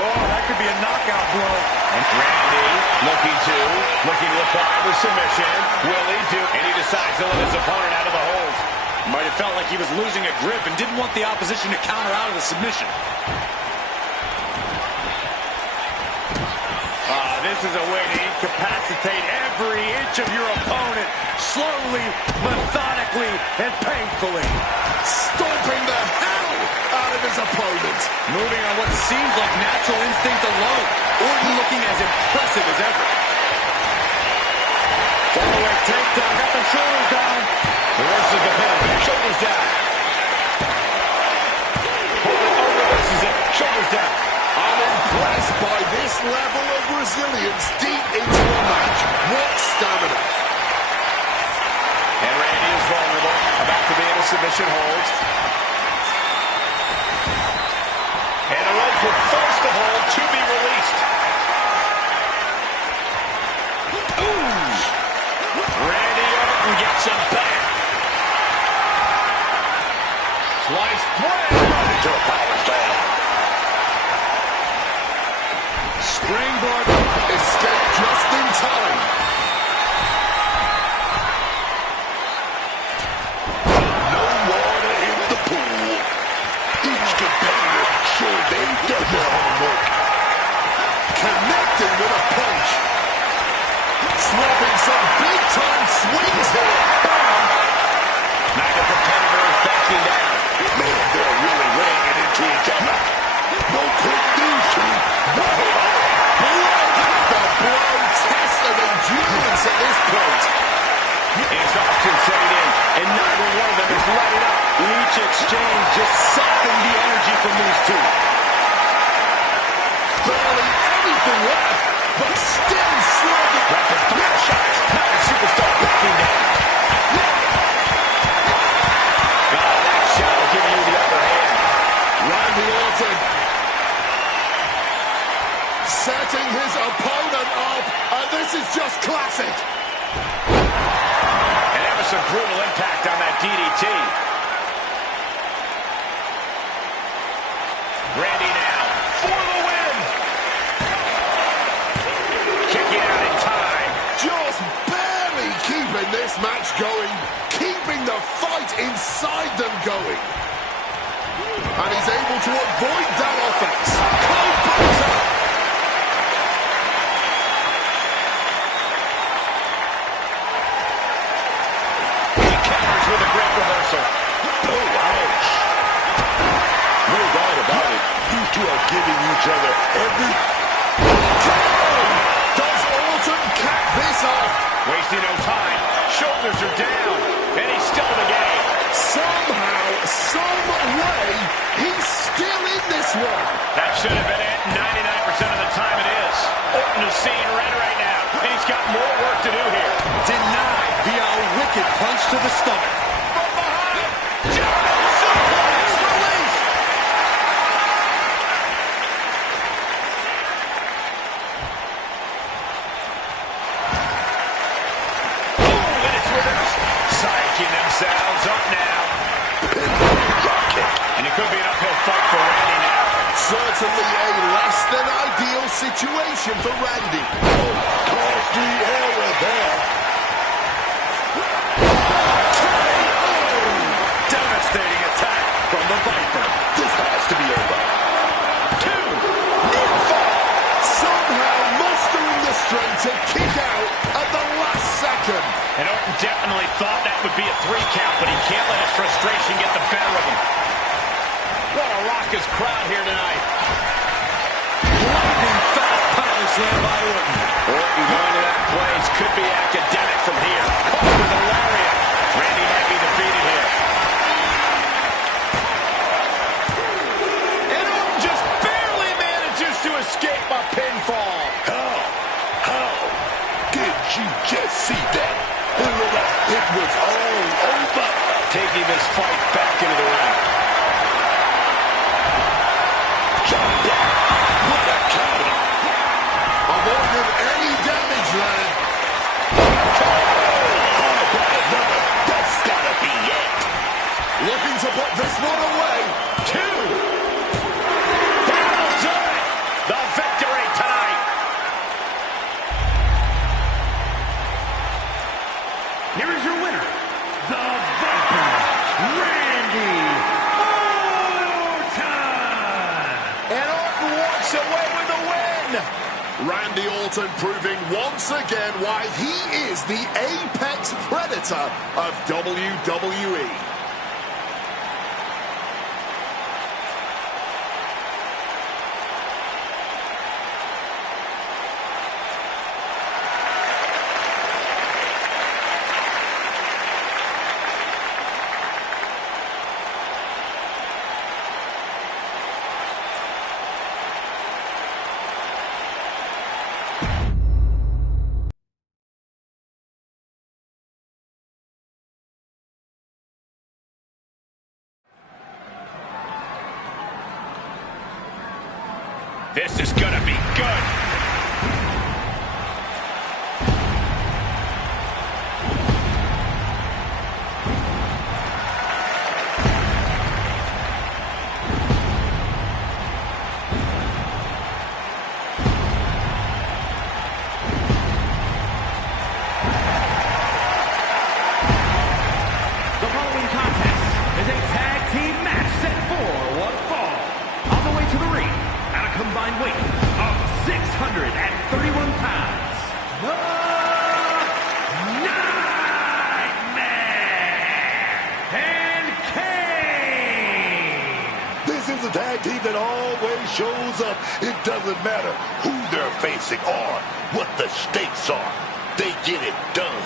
Oh, that could be a knockout blow. And Randy looking to apply the submission. Will he do? And he decides to let his opponent out of the hold. Might have felt like he was losing a grip and didn't want the opposition to counter out of the submission. This is a way to incapacitate every inch of your opponent. Slowly, methodically, and painfully. Stomping the hell out of his opponent. Moving on what seems like natural instinct alone. Orton looking as impressive as ever. Follow-away takedown, got the shoulders down. Reverses the pin, shoulders down. Reverses it, shoulders down. I'm impressed by this level of resilience deep into a match. What stamina. And Randy is vulnerable, about to be in a submission hold. And the ropes will force the hold to be released. Ooh! Randy Orton gets him back. Sliced bread. To a power slam. Springboard escaped just in time. No water in the pool. Each competitor sure they've done their homework. Connecting with a punch. Swapping some big-time swings here. Neither competitor is backing down. Man, they're really laying it into each other. No quick news to me. The blow test of endurance at this point. Exhaustion setting in, and neither one of them is letting up. Each exchange just softened the energy from these two. Barely anything left, but still slugging. setting his opponent up, and this is just classic. And that was some brutal impact on that DDT. Randy now for the win. Kicking out in time. Just barely keeping this match going, keeping the fight inside them going. And he's able to avoid that offense. Cold butter. He counters with a great reversal. Oh, ouch. No doubt about it. You two are giving each other every... Does Orton cap this off? Wasting no time. Shoulders are down. And he's still in the game. Somehow, some way, he's still in this one. That should have been it. 99% of the time it is. Orton is seeing red right now. And he's got more work to do here. Denied via a wicked punch to the stomach. From behind. German suplex release. Oh, and it's reversed. Psyching themselves up now. And it could be an uphill fight for Randy now. Certainly a less than ideal situation for Randy. Costly error there. Devastating attack from the Viper. This has to be over. Two. Near fall. Somehow mustering the strength to kick out at the last second. And Orton definitely thought that would be a 3 count, but he can't let his frustration get the better of him. What a raucous crowd here tonight. Lightning fast power slam by Orton. Orton going to that place could be academic from here. Caught with a lariat. Randy might be defeated here. And Orton just barely manages to escape a pinfall. How did you just see that? It looked like it was all over. Taking this fight back into the ring. Jump down. What a counter. Avoided any damage there. How about another? That's gotta be it. Looking to put this one away. 2. That'll do it. The victory tonight. Here is your winner, the Viper, Randy Orton! And Orton walks away with the win. Randy Orton proving once again why he is the apex predator of WWE. This is gonna be good. The following contest is a tag team match set for one fall. On the way to the ring, at a combined weight of 631 pounds, the Nightmare and Kane. This is a tag team that always shows up. It doesn't matter who they're facing or what the stakes are. They get it done.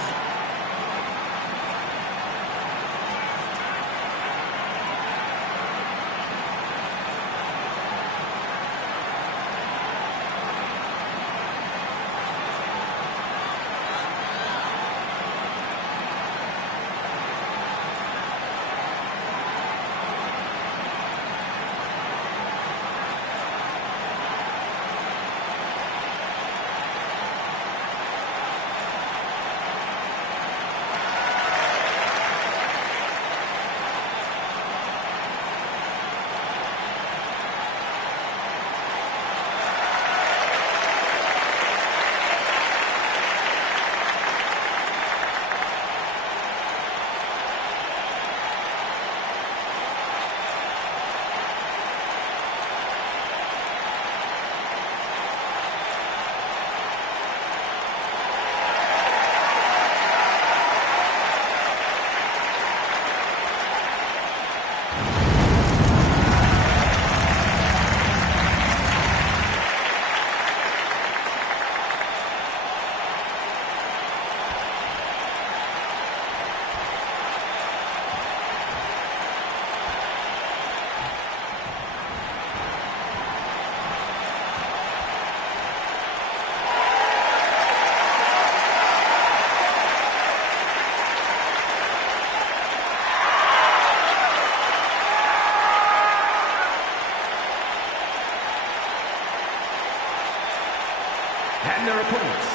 And their opponents,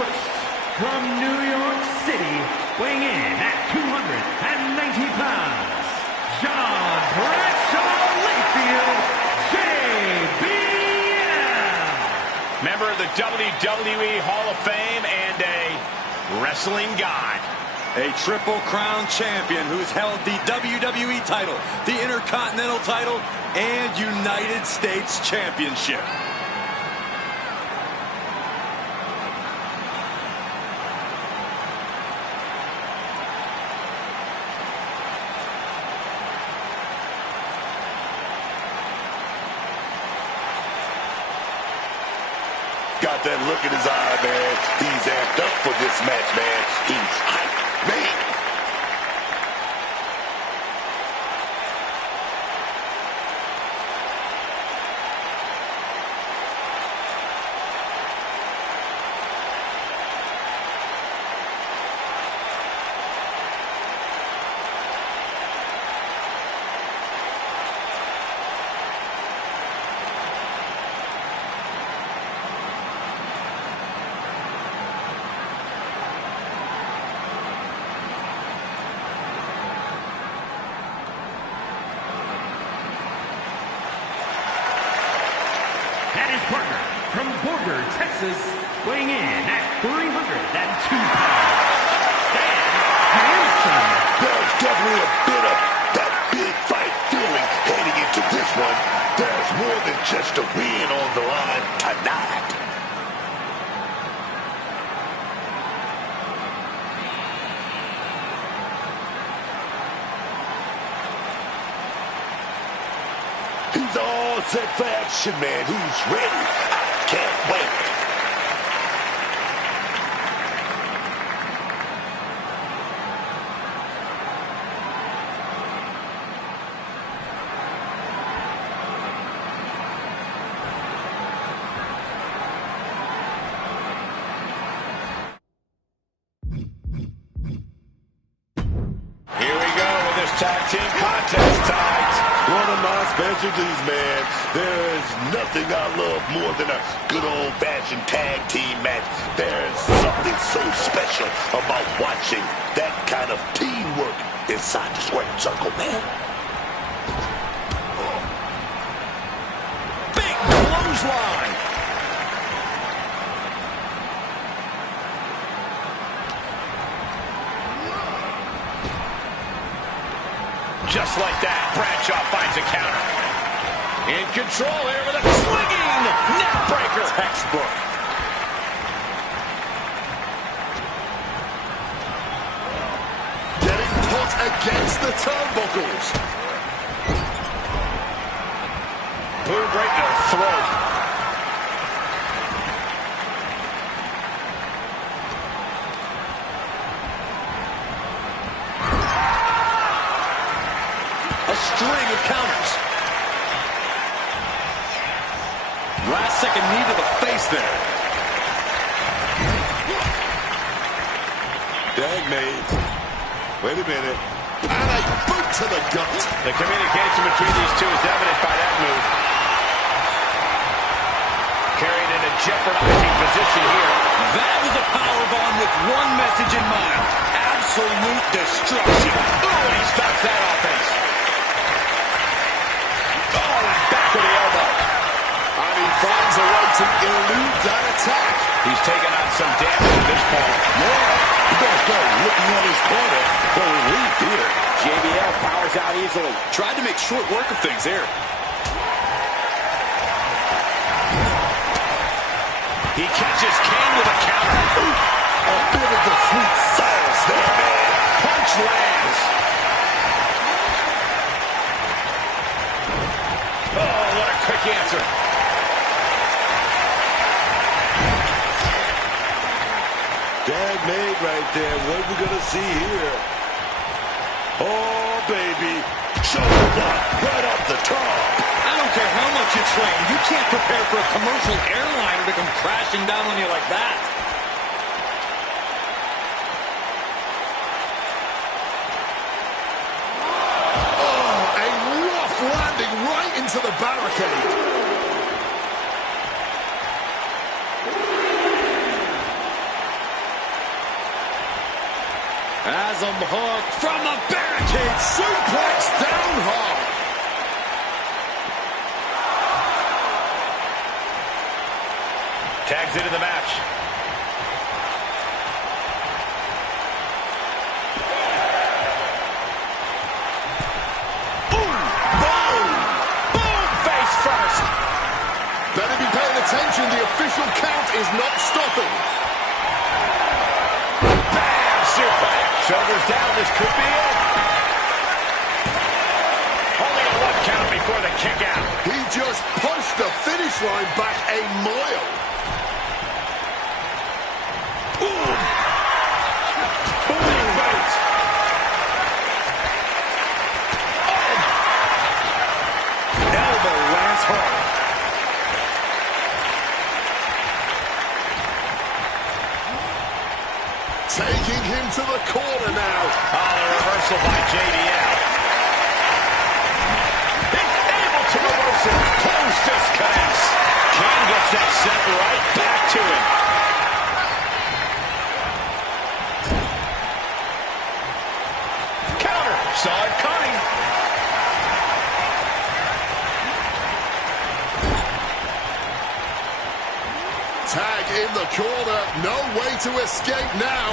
first, from New York City, weighing in at 290 pounds, John Bradshaw Layfield, JBL. Member of the WWE Hall of Fame and a wrestling god. A Triple Crown champion who's held the WWE title, the Intercontinental title, and United States Championship. Got that look in his eye, man. He's amped up for this match, man. He's hyped, man. And his partner from Borger, Texas, weighing in at 302 pounds, Stan Hansen. There's definitely a bit of that big fight feeling heading into this one. There's more than just a win on the line tonight. He's all set for action, man. He's ready. I can't wait. Here we go with this tag team contest tonight. One of my specialties, man. There is nothing I love more than a good old-fashioned tag team match. There's something so special about watching that kind of teamwork inside the squared circle, man. Big clothesline. Just like that, Bradshaw finds a counter. In control here with a swinging neck breaker. Textbook. Getting put against the turnbuckles. Boom right in the throat. String of counters. Last second knee to the face there. Dag, mate. Wait a minute. And a boot to the gut. The communication between these two is evident by that move. Carried in a jeopardizing position here. That was a powerbomb with one message in mind. Absolute destruction. Oh, and he stops that offense. Back with the elbow. And he finds a way to elude that attack. He's taken on some damage at this point. Yeah, he better start looking at his corner for relief here. JBL powers out easily. Tried to make short work of things here. He catches Kane with a counter. A bit of the sweet science there, man. Punch lands. Oh, what a quick answer. Dag made right there. What are we going to see here? Oh, baby. Shoulder block right off the top. I don't care how much you train. You can't prepare for a commercial airliner to come crashing down on you like that. Oh, a rough landing right into the barricade. has him hooked from the barricade. Suplex down hard. Tags into the match. Boom! Boom! Face first. Better be paying attention. The official count is not stopping. Bam! Suplex. Shoulders down. This could be it. Only a 1 count before the kick out. He just pushed the finish line back a mile. Boom! Boom! Boot. Elbow lands hard. Taking him to the corner now. Oh, the reversal by JDL. He's able to reverse it. Close fist connects. King gets that set right back to him. Counter. Saw it coming. Tag in the corner. No way to escape now.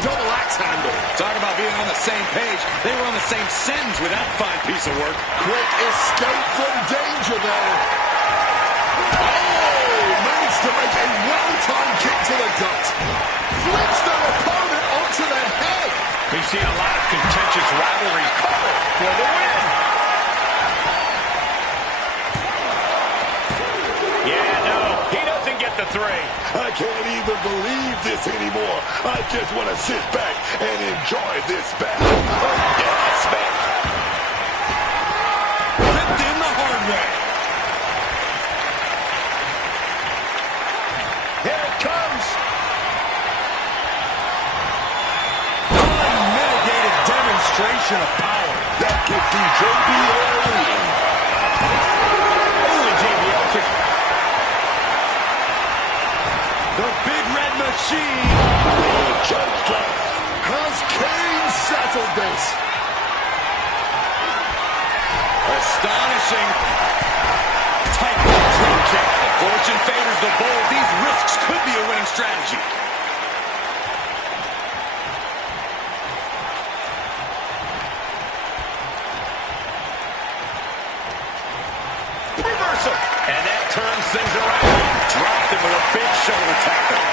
Double axe handle. Talk about being on the same page. They were on the same sentence with that fine piece of work. Quick escape from danger there. Oh! Managed to make a well-timed kick to the gut. Flips their opponent onto their head. We've seen a lot of contentious rivalries cover for the win. Yeah, no, he doesn't get the 3. I can't even believe this anymore. I just want to sit back and enjoy this battle. Yes, man. Ripped in the hard way. Here it comes. Unmitigated demonstration of power. That could be JBL. Only JBL can. The big red machine. Just like Has Kane settled this? Astonishing. Tight drop kick. Fortune favors the bold. These risks could be a winning strategy. Reversal. And that turns things around. Dropped him with a big shoulder tackle.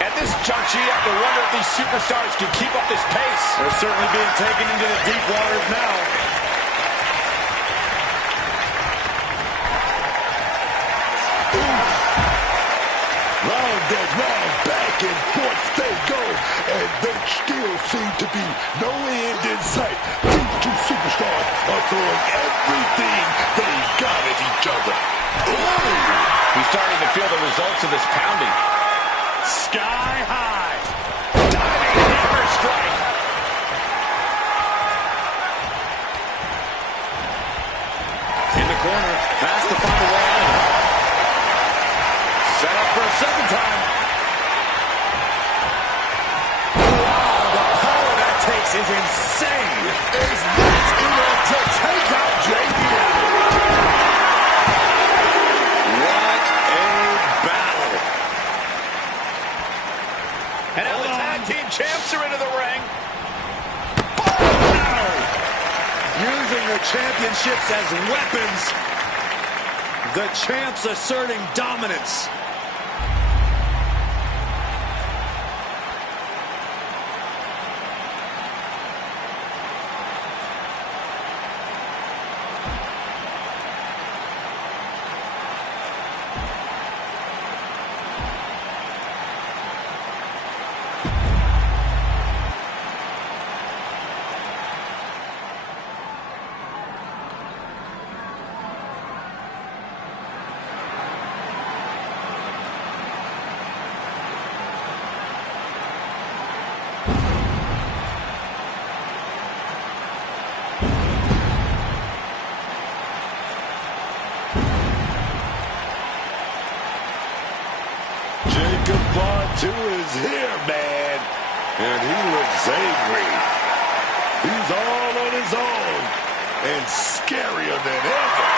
At this juncture, you have to wonder if these superstars can keep up this pace. They're certainly being taken into the deep waters now. round and round, back and forth they go, and there still seem to be no end in sight. These two superstars are throwing everything they got at each other. Ooh. He's starting to feel the results of this pounding. Sky high. Diving hammer strike. In the corner. Has to find a way out of it. Set up for a second time. Wow, the power that takes is insane. Is that enough to take out JBL? What a battle. And now the tag team champs are into the ring. Using the championships as weapons. The champs asserting dominance. 2 is here, man. And he looks angry. He's all on his own. And scarier than ever.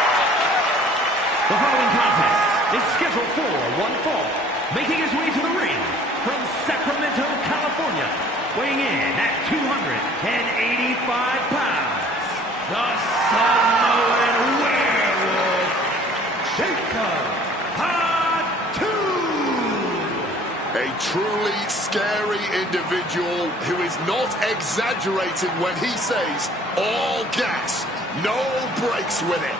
The following contest is scheduled for one fall. Making his way to the ring from Sacramento, California. Weighing in at 285 pounds. The Samoan Werewolf, Jacob Fatu. A truly scary individual who is not exaggerating when he says all gas, no brakes with it.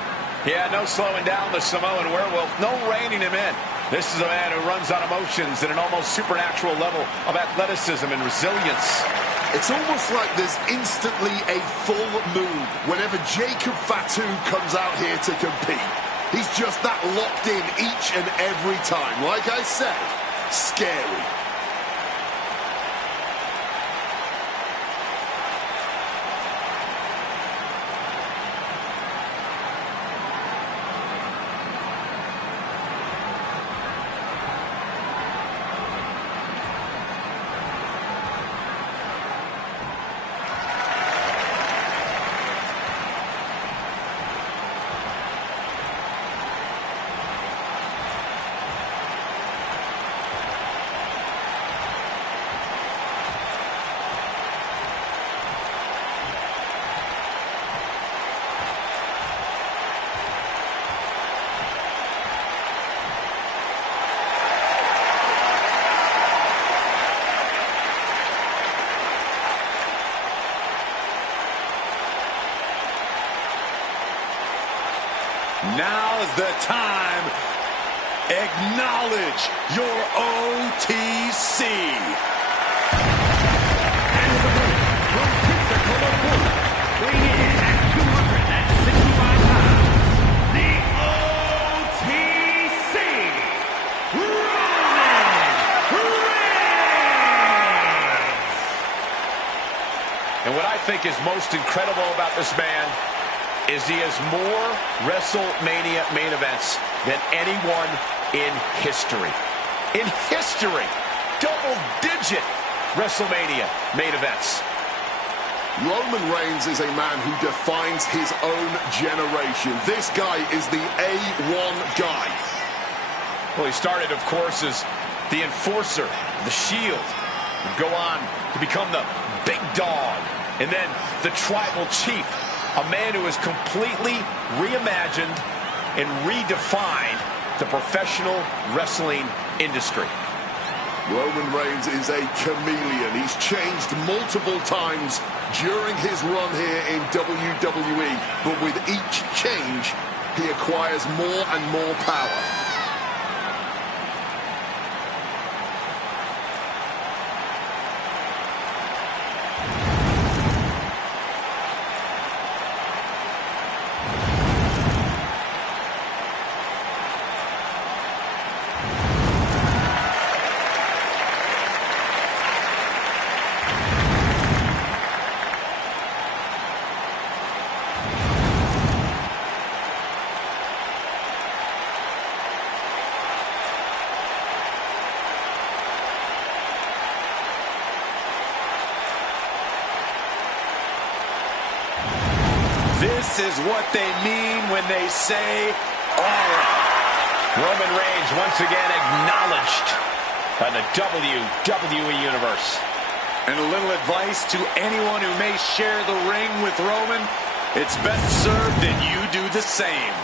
Yeah, no slowing down the Samoan Werewolf, no reining him in. This is a man who runs on emotions at an almost supernatural level of athleticism and resilience. It's almost like there's instantly a full moon whenever Jacob Fatu comes out here to compete. He's just that locked in each and every time. Like I said, scary. Now's the time. Acknowledge your OTC. And the winner from Pensacola, Florida, weighing in at 265 pounds, the OTC, Roman Reigns. And what I think is most incredible about this man is he has more WrestleMania main events than anyone in history. In history! Double-digit WrestleMania main events. Roman Reigns is a man who defines his own generation. This guy is the A1 guy. Well, he started, of course, as the enforcer, the Shield. Would go on to become the big dog, and then the tribal chief. A man who has completely reimagined and redefined the professional wrestling industry. Roman Reigns is a chameleon. He's changed multiple times during his run here in WWE, but with each change, he acquires more and more power. This is what they mean when they say aura. Roman Reigns once again acknowledged by the WWE Universe. And a little advice to anyone who may share the ring with Roman: it's best served that you do the same.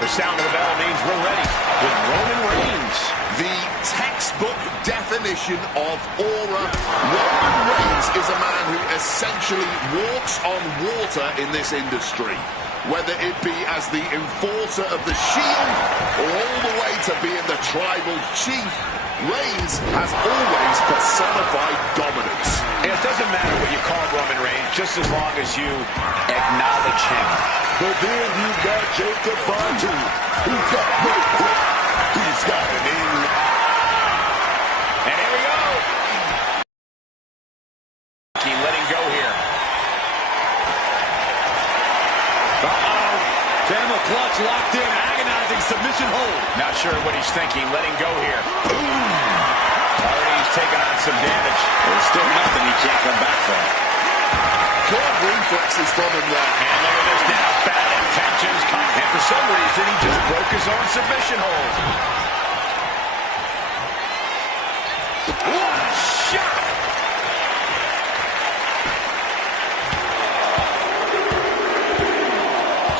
The sound of the bell means we're ready with Roman Reigns. The textbook definition of aura. Roman Reigns is a man who essentially walks on water in this industry. Whether it be as the enforcer of the Shield or all the way to being the tribal chief, Reigns has always personified dominance. And it doesn't matter what you call Roman Reigns, just as long as you acknowledge him. But then you got Jacob Fatu, who's got great grip. He's got an in. And here we go. Camel clutch locked in, agonizing submission hold. Not sure what he's thinking, letting go here. Already he's taking on some damage. There's still nothing he can't come back from. Good reflexes from him there. And look at this now, bad intentions. And for some reason, he just broke his own submission hold. What a shot!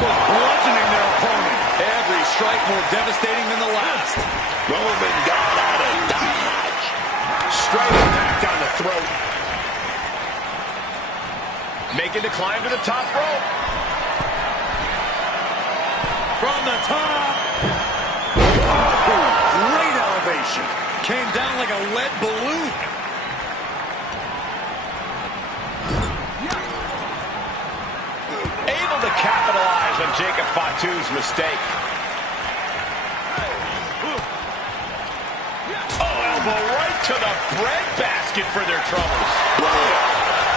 Just bludgeoning their opponent. Every strike more devastating than the last. Roman got out of dodge. Straight impact down the throat. Making the climb to the top rope. From the top. Oh, great elevation. Came down like a lead balloon. Able to capitalize on Jacob Fatu's mistake. Oh, elbow right to the breadbasket for their troubles.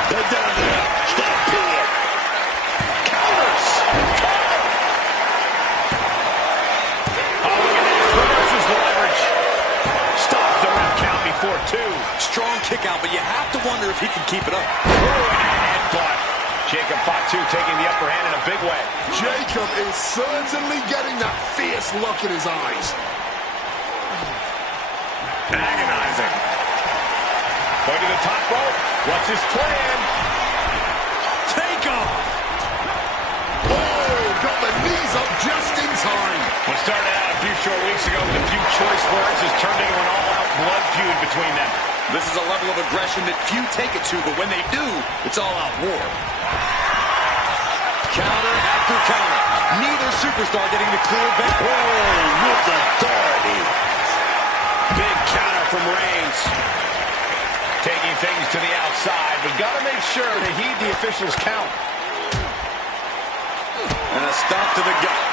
They're down there. Stop here. Counters. Oh, look at this. Reverses the leverage. Stops the ref count before two. Strong kick out, but you have to wonder if he can keep it up. Oh, and a headbutt. Jacob Fatu taking the upper hand in a big way. Jacob is certainly getting that fierce look in his eyes. Agonizing. Going to the top rope. What's his plan? Take off. Oh, got the knees up just in time. What started out a few short weeks ago with a few choice words has turned into an all-out blood feud between them. This is a level of aggression that few take it to, but when they do, it's all-out war. Counter after counter. Neither superstar getting the clear back. Oh, with authority. Big counter from Reigns. Taking things to the outside, but got to make sure to heed the official's count. And a stop to the gut.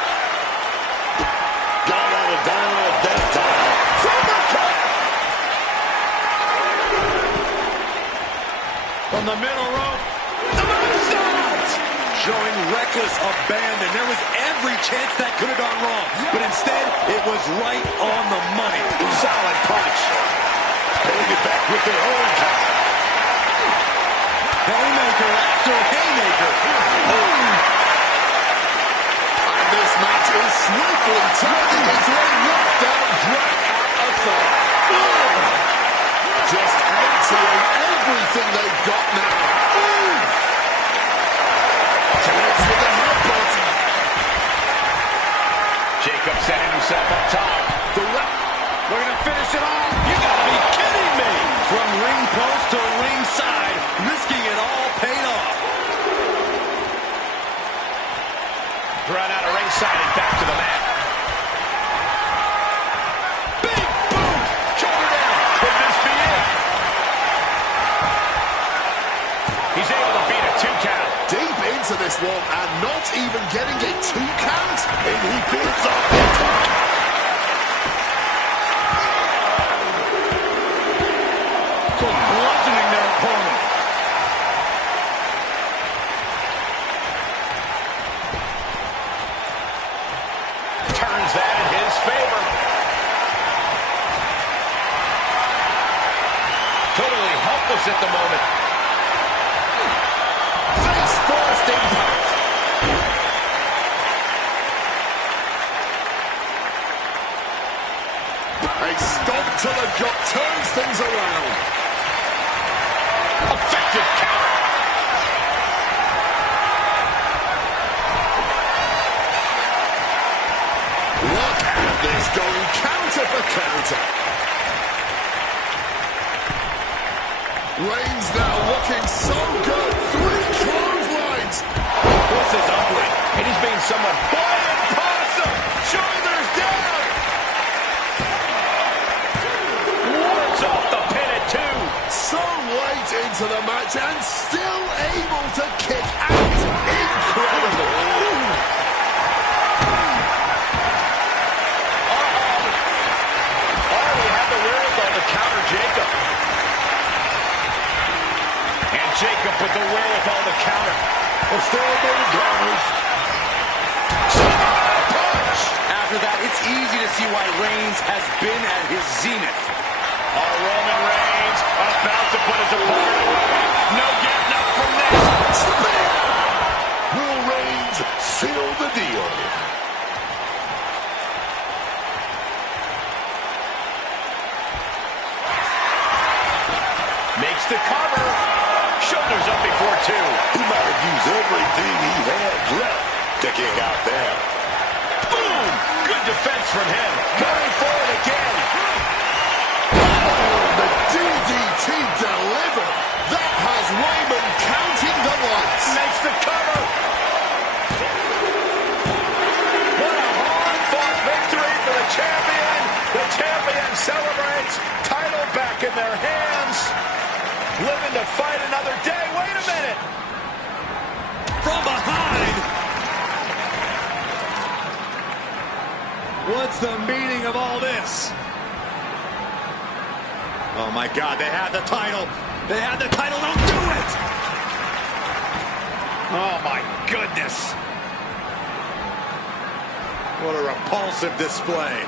Got out of down at that time. From the middle rope. The moonsault! Showing reckless abandon. There was every chance that could have gone wrong. But instead, it was right on the money. Solid punch. They get back with their own count. Haymaker after haymaker. And this match is swiftly turning into a knockdown, drag-out affair. Just emptying everything they've got now. Connects with the headbutt. Jacob setting himself up top. The ref. We're going to finish it off. You got to be kidding me. From ring post to ringside, risking it all paid off. Run out of ringside and back to the mat. Big boot. Shoulder down. Could this be it? He's able to beat a 2 count. Deep into this one and not even getting a 2 count. And he builds up the top. Just bludgeoning their opponent. Turns that in his favor. Totally helpless at the moment. Face first impact. A stomp to the gut turns things around. Effective counter. Look at this, going counter for counter. Reigns now looking so good. 3 clotheslines. This is ugly. And he's being somewhat quiet. Possum. Shoulders down. Wards off the pin at 2. So late into the match and still able to kick out. Incredible. Already had the wherewithal to counter Jacob. And Jacob with the wherewithal to counter. Still moving counters. see why Reigns has been at his zenith. Oh, Roman Reigns about to put his opponent away. No getting up from this. Spear! Will Reigns seal the deal? Makes the cover. Shoulders up before two. He might have used everything he had left to kick out there. Boom! Good defense from him. Going forward again. The DDT delivered. That has Roman counting the lights. Makes the cover. What a hard-fought victory for the champion. The champion celebrates. Title back in their hands. Living to fight another day. Wait a minute. From behind. What's the meaning of all this? Oh, my God. They have the title. They have the title. Don't do it. Oh, my goodness. What a repulsive display.